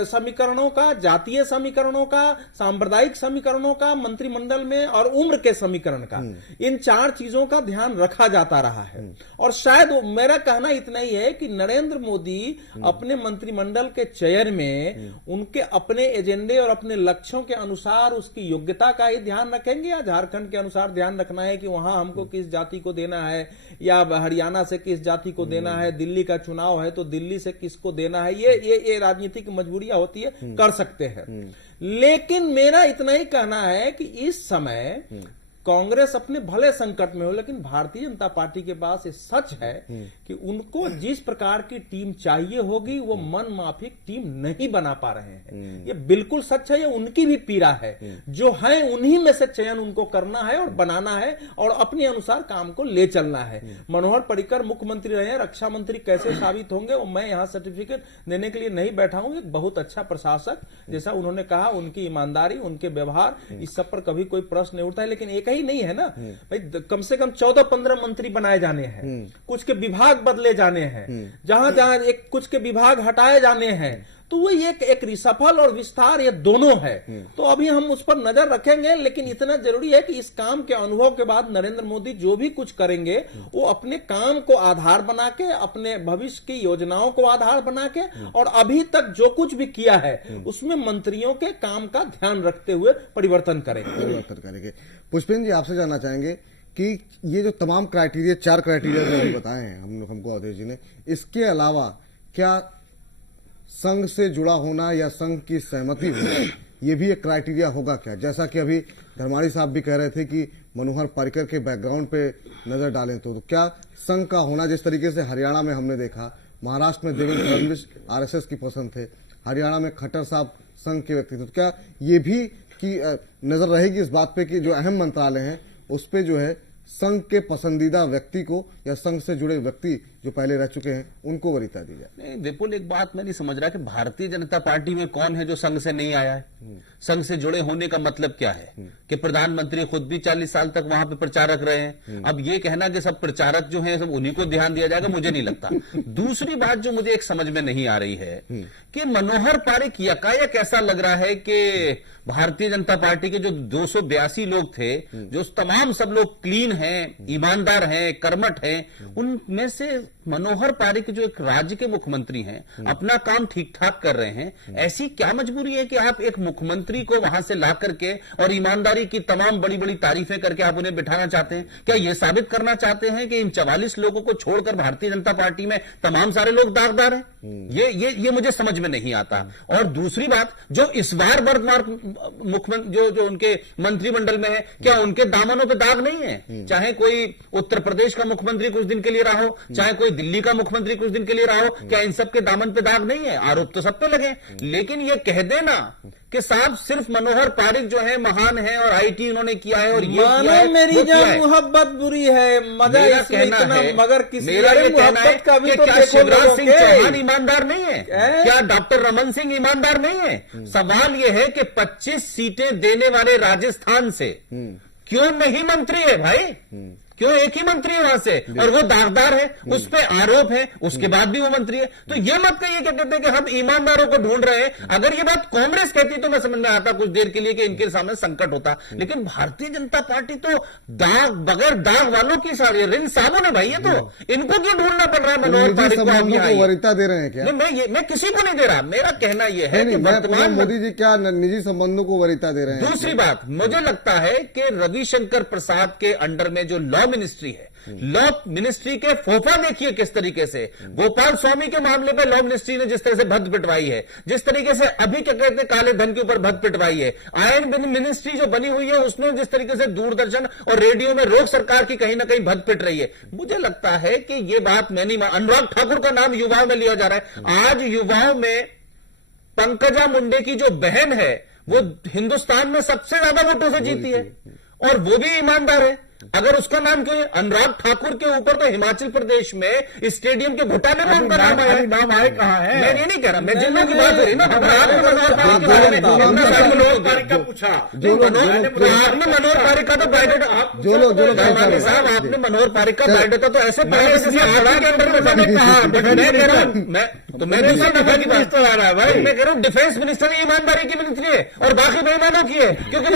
समीकरणों का, जातीय समीकरणों का, सांप्रदायिक समीकरणों का मंत्रिमंडल में, और उम्र के समीकरण का, इन 4 चीजों का ध्यान रखा जाता रहा है। और शायद मेरा कहना इतना ही है कि नरेंद्र मोदी अपने मंत्रिमंडल के चयन में उनके अपने एजेंडे और अपने लक्ष्यों के अनुसार उसकी योग्यता का ही ध्यान रखेंगे, या झारखंड के अनुसार ध्यान रखना है कि वहां हमको किस जाति को देना है, या हरियाणा से किस जाति को देना है, दिल्ली का चुनाव है तो दिल्ली से किसको देना है, ये राजनीतिक मजबूरियां होती है, कर सकते हैं। लेकिन मेरा इतना ही कहना है कि इस समय कांग्रेस अपने भले संकट में हो, लेकिन भारतीय जनता पार्टी के पास ये सच है कि उनको जिस प्रकार की टीम चाहिए होगी वो मन माफिक टीम नहीं बना पा रहे हैं। ये बिल्कुल सच है, ये उनकी भी पीड़ा है। जो है उन्हीं में से चयन उनको करना है और बनाना है और अपने अनुसार काम को ले चलना है। मनोहर पर्रिकर मुख्यमंत्री रहे हैं, रक्षा मंत्री कैसे साबित होंगे वो मैं यहां सर्टिफिकेट देने के लिए नहीं बैठा हूं। एक बहुत अच्छा प्रशासक, जैसा उन्होंने कहा, उनकी ईमानदारी, उनके व्यवहार, इस सब पर कभी कोई प्रश्न नहीं उठता है। लेकिन एक ही नहीं है ना भाई, कम से कम 14-15 मंत्री बनाए जाने हैं, कुछ के विभाग बदले जाने हैं, जहां जहां एक कुछ के विभाग हटाए जाने हैं, तो वो एक रिसफल और विस्तार ये दोनों है। तो अभी हम उस पर नजर रखेंगे, लेकिन इतना जरूरी है कि इस काम के अनुभव के बाद नरेंद्र मोदी जो भी कुछ करेंगे वो अपने काम को आधार बना के, अपने भविष्य की योजनाओं को आधार बना के, और अभी तक जो कुछ भी किया है उसमें मंत्रियों के काम का ध्यान रखते हुए परिवर्तन करेंगे। पुष्पेंद्र जी, आपसे जानना चाहेंगे कि ये जो तमाम क्राइटेरिया, 4 क्राइटेरिया जो बताए हैं हमको अवधेश जी ने, इसके अलावा क्या संघ से जुड़ा होना या संघ की सहमति होना, ये भी एक क्राइटेरिया होगा क्या? जैसा कि अभी धर्माणी साहब भी कह रहे थे कि मनोहर पर्रिकर के बैकग्राउंड पे नजर डालें तो क्या संघ का होना, जिस तरीके से हरियाणा में हमने देखा, महाराष्ट्र में देवेंद्र फडणवीस आरएसएस की पसंद थे, हरियाणा में खट्टर साहब संघ के व्यक्ति थे, तो क्या ये भी की नजर रहेगी इस बात पे कि जो अहम मंत्रालय हैं उस पे जो है संघ के पसंदीदा व्यक्ति को या संघ से जुड़े व्यक्ति जो पहले रह चुके हैं उनको वरीयता दी जाए। नहीं विपुल, एक बात मैं नहीं समझ रहा कि भारतीय जनता पार्टी में कौन है जो संघ से नहीं आया है। संघ से जुड़े होने का मतलब क्या है कि प्रधानमंत्री खुद भी 40 साल तक वहां पे प्रचारक रहे हैं। अब ये कहना कि सब प्रचारक जो हैं सब उन्हीं को ध्यान दिया जाएगा, मुझे नहीं लगता। दूसरी बात जो मुझे एक समझ में नहीं आ रही है कि मनोहर पारिक यकायक ऐसा लग रहा है कि भारतीय जनता पार्टी के जो 282 लोग थे, जो तमाम सब लोग क्लीन हैं, ईमानदार हैं, कर्मठ हैं, उनमें से मनोहर पारिक जो एक राज्य के मुख्यमंत्री हैं, अपना काम ठीक ठाक कर रहे हैं। ऐसी क्या मजबूरी है कि आप एक मुख्यमंत्री को वहां से ला करके और ईमानदारी की तमाम बड़ी बड़ी तारीफें करके आप उन्हें बिठाना चाहते हैं? क्या यह साबित करना चाहते हैं कि इन 44 लोगों को छोड़कर भारतीय जनता पार्टी में तमाम सारे लोग दागदार हैं? ये मुझे समझ में नहीं आता। और दूसरी बात, जो इस बार वर्तमान मुख्यमंत्री जो उनके मंत्रिमंडल में है, क्या उनके दामनों पे दाग नहीं है? चाहे कोई उत्तर प्रदेश का मुख्यमंत्री कुछ दिन के लिए रहा हो, चाहे कोई दिल्ली का मुख्यमंत्री कुछ दिन के लिए रहा हो, क्या इन सब के दामन पे दाग नहीं है? आरोप तो सब पे लगे, लेकिन ये कह देना कि साहब सिर्फ मनोहर पारिक जो है महान है और आईटी उन्होंने किया है और ये किया है, मेरी वो किया जो है। मोहब्बत बुरी है, मजा मेरा इसमें कहना इतना, है, मगर किसी मेरा ये कहना है मोहब्बत का भी कि तो क्या देखो शिवराज लोगों सिंह के। चौहान ईमानदार नहीं है? क्या डॉक्टर रमन सिंह ईमानदार नहीं है? सवाल यह है कि 25 सीटें देने वाले राजस्थान से क्यों नहीं मंत्री है भाई? क्यों एक ही मंत्री है वहां से और वो दागदार है, उस पे आरोप है, उसके बाद भी वो मंत्री है? तो ये मत कहिए क्या कहते हैं कि हम ईमानदारों को ढूंढ रहे हैं। अगर ये बात कांग्रेस कहती तो मैं समझ में आता कुछ देर के लिए कि इनके सामने संकट होता, लेकिन भारतीय जनता पार्टी तो दाग बगैर दाग वालों की सारी रिन साबुन है भाई। ये तो इनको क्यों ढूंढना पड़ रहा है मनोहर पारिक को? आप यहाँ को वरीयता दे रहे हैं क्या? नहीं, मैं किसी को नहीं दे रहा। मेरा कहना यह है कि वर्तमान मोदी जी क्या निजी संबंधों को वरीयता दे रहे हैं? दूसरी बात, मुझे लगता है कि रविशंकर प्रसाद के अंडर में जो लॉ मिनिस्ट्री है, लॉ मिनिस्ट्री के फोफा देखिए किस तरीके से गोपाल स्वामी के मामले पे लॉ मिनिस्ट्री ने जिस तरह से भद्द पिटवाई है, जिस तरीके से अभी क्या कहते हैं काले धन के ऊपर भद्द पिटवाई है, आयन मिनिस्ट्री जो बनी हुई है उसने जिस तरीके से दूरदर्शन और रेडियो में रोक सरकार की कहीं ना कहीं भद्द पिट रही है। मुझे लगता है कि यह बात मैं नहीं अनुराग ठाकुर का नाम युवाओं में लिया जा रहा है। आज युवाओं में पंकजा मुंडे की जो बहन है वो हिंदुस्तान में सबसे ज्यादा वोटों से जीती है और वो भी ईमानदार है। अगर उसका नाम क्यों है? अनुराग ठाकुर के ऊपर तो हिमाचल प्रदेश में स्टेडियम के घोटाले में उनका नाम आया। नाम आए कहाँ है? मैं ये नहीं कह रहा, मैं जिन लोगों की बात हो रही ना, आपने मनोहर पारिक के बारे में मनोहर पारिक का पूछा, आपने मनोहर पारिक का तो बायोडाटा साहब, आपने मनोहर पारिक का बायोडाटा तो ऐसे पढ़ा जैसे आपके के अंदर में मैंने कहा। मैं कह रहा हूं मैं दूसरी दफा की बात आ रहा है भाई। मैं कह रहा हूँ डिफेंस मिनिस्टर ईमानदारी की मिनिस्ट्री है और बाकी बेईमानों की है, क्योंकि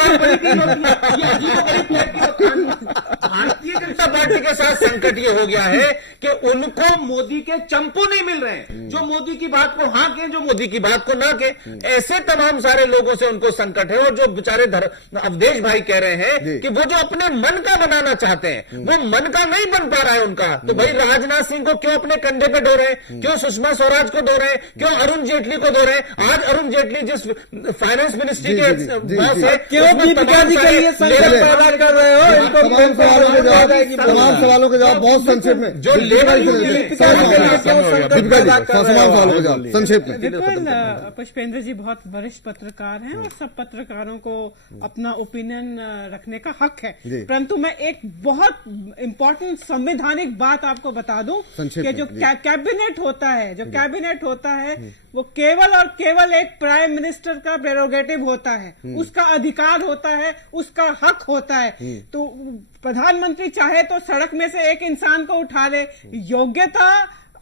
भारतीय जनता पार्टी के साथ संकट ये हो गया है कि उनको मोदी के चंपू नहीं मिल रहे हैं, जो मोदी की बात को हाँ के, जो मोदी की बात को ना के। ऐसे तमाम सारे लोगों से उनको संकट है। और जो बेचारे अवधेश भाई कह रहे हैं कि वो जो अपने मन का बनाना चाहते हैं वो मन का नहीं बन पा रहा है उनका, तो भाई राजनाथ सिंह को क्यों अपने कंधे पे ढो रहे हैं? क्यों सुषमा स्वराज को ढो रहे हैं? क्यों अरुण जेटली को ढो रहे हैं? आज अरुण जेटली जिस फाइनेंस मिनिस्ट्री के बॉस है, क्यों दीपिका जी के लिए संकट पैदा कर रहे हो? तमाम सवालों के जवाब बहुत संक्षेप में, जो संक्षेप में। बिल्कुल, पुष्पेंद्र जी बहुत वरिष्ठ पत्रकार हैं और सब पत्रकारों को अपना ओपिनियन रखने का हक है, परंतु मैं एक बहुत इंपॉर्टेंट संवैधानिक बात आपको बता दूं कि जो कैबिनेट होता है, जो कैबिनेट होता है वो केवल और केवल एक प्राइम मिनिस्टर का प्रेरोगेटिव होता है, उसका अधिकार होता है, उसका हक होता है। तो प्रधानमंत्री चाहे तो सड़क में से एक इंसान को उठा ले, योग्यता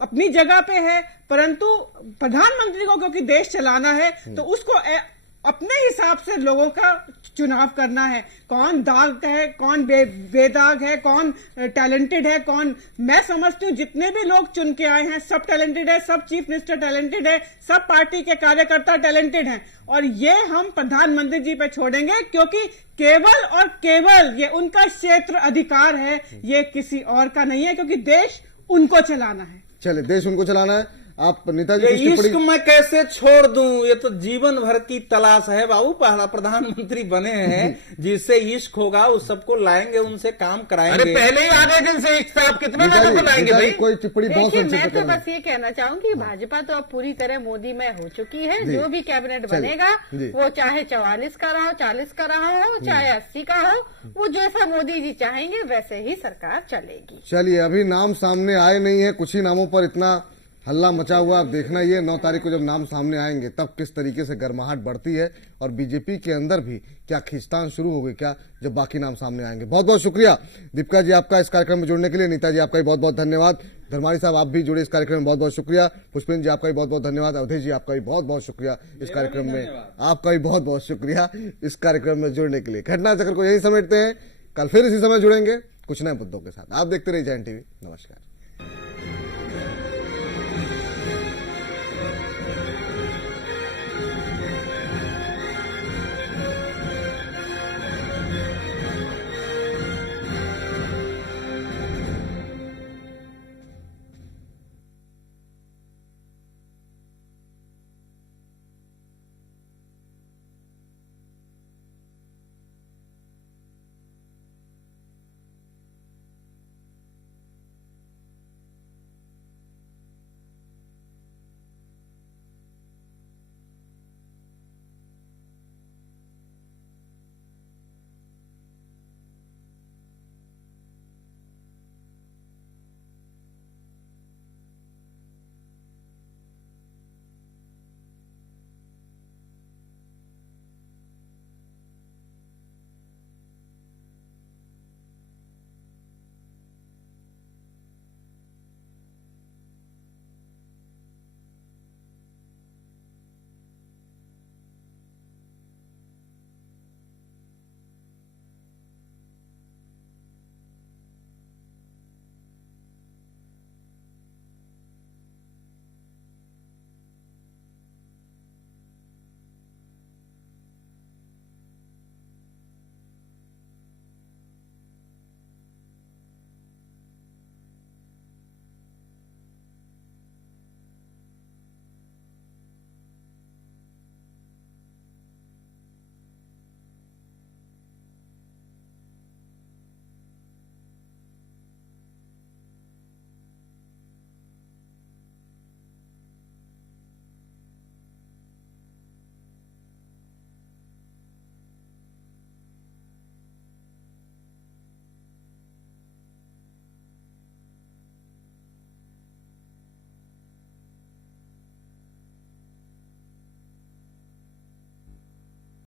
अपनी जगह पे है, परंतु प्रधानमंत्री को क्योंकि देश चलाना है तो उसको अपने हिसाब से लोगों का चुनाव करना है। कौन दाग है, कौन बेदाग है, कौन टैलेंटेड है, कौन, मैं समझती हूँ जितने भी लोग चुन के आए हैं सब टैलेंटेड है, सब चीफ मिनिस्टर टैलेंटेड है, सब पार्टी के कार्यकर्ता टैलेंटेड हैं। और ये हम प्रधानमंत्री जी पे छोड़ेंगे क्योंकि केवल और केवल ये उनका क्षेत्र अधिकार है, ये किसी और का नहीं है, क्योंकि देश उनको चलाना है। चले, देश उनको चलाना है। आप नेताजी ये कुछ इश्क टिप्पणी मैं कैसे छोड़ दूं, ये तो जीवन भर की तलाश है बाबू। पहला प्रधानमंत्री बने हैं, जिससे इश्क होगा उस सबको लाएंगे, उनसे काम कराएंगे। अरे पहले ही आधे दिन से एक साहब कितने लोगों को लाएंगे नेताजी भाई? कोई टिप्पणी बहुत देखिए, संक्षिप्त मैं तो करना। बस ये कहना चाहूंगी भाजपा तो अब पूरी तरह मोदी में हो चुकी है। जो भी कैबिनेट बनेगा जी। वो चाहे 44 का रहा हो, 40 का रहा हो, चाहे 80 का हो, वो जैसा मोदी जी चाहेंगे वैसे ही सरकार चलेगी। चलिए, अभी नाम सामने आए नहीं है, कुछ ही नामों पर इतना हल्ला मचा हुआ। अब देखना ये 9 तारीख को जब नाम सामने आएंगे तब किस तरीके से गर्माहट बढ़ती है और बीजेपी के अंदर भी क्या खींचतान शुरू होगी क्या जब बाकी नाम सामने आएंगे। बहुत बहुत शुक्रिया दीपिका जी आपका इस कार्यक्रम में जुड़ने के लिए। नीता जी आपका भी बहुत बहुत धन्यवाद। धर्माणी साहब आप भी जुड़े इस कार्यक्रम में, बहुत बहुत शुक्रिया। पुष्पेंद्र जी आपका भी बहुत बहुत धन्यवाद। अवधेश जी आपका भी बहुत बहुत शुक्रिया इस कार्यक्रम में, आपका भी बहुत बहुत शुक्रिया इस कार्यक्रम में जुड़ने के लिए। घटना चक्र को यही समेटते हैं, कल फिर इसी समय जुड़ेंगे कुछ नए मुद्दों के साथ। आप देखते रहिए जैन टीवी। नमस्कार।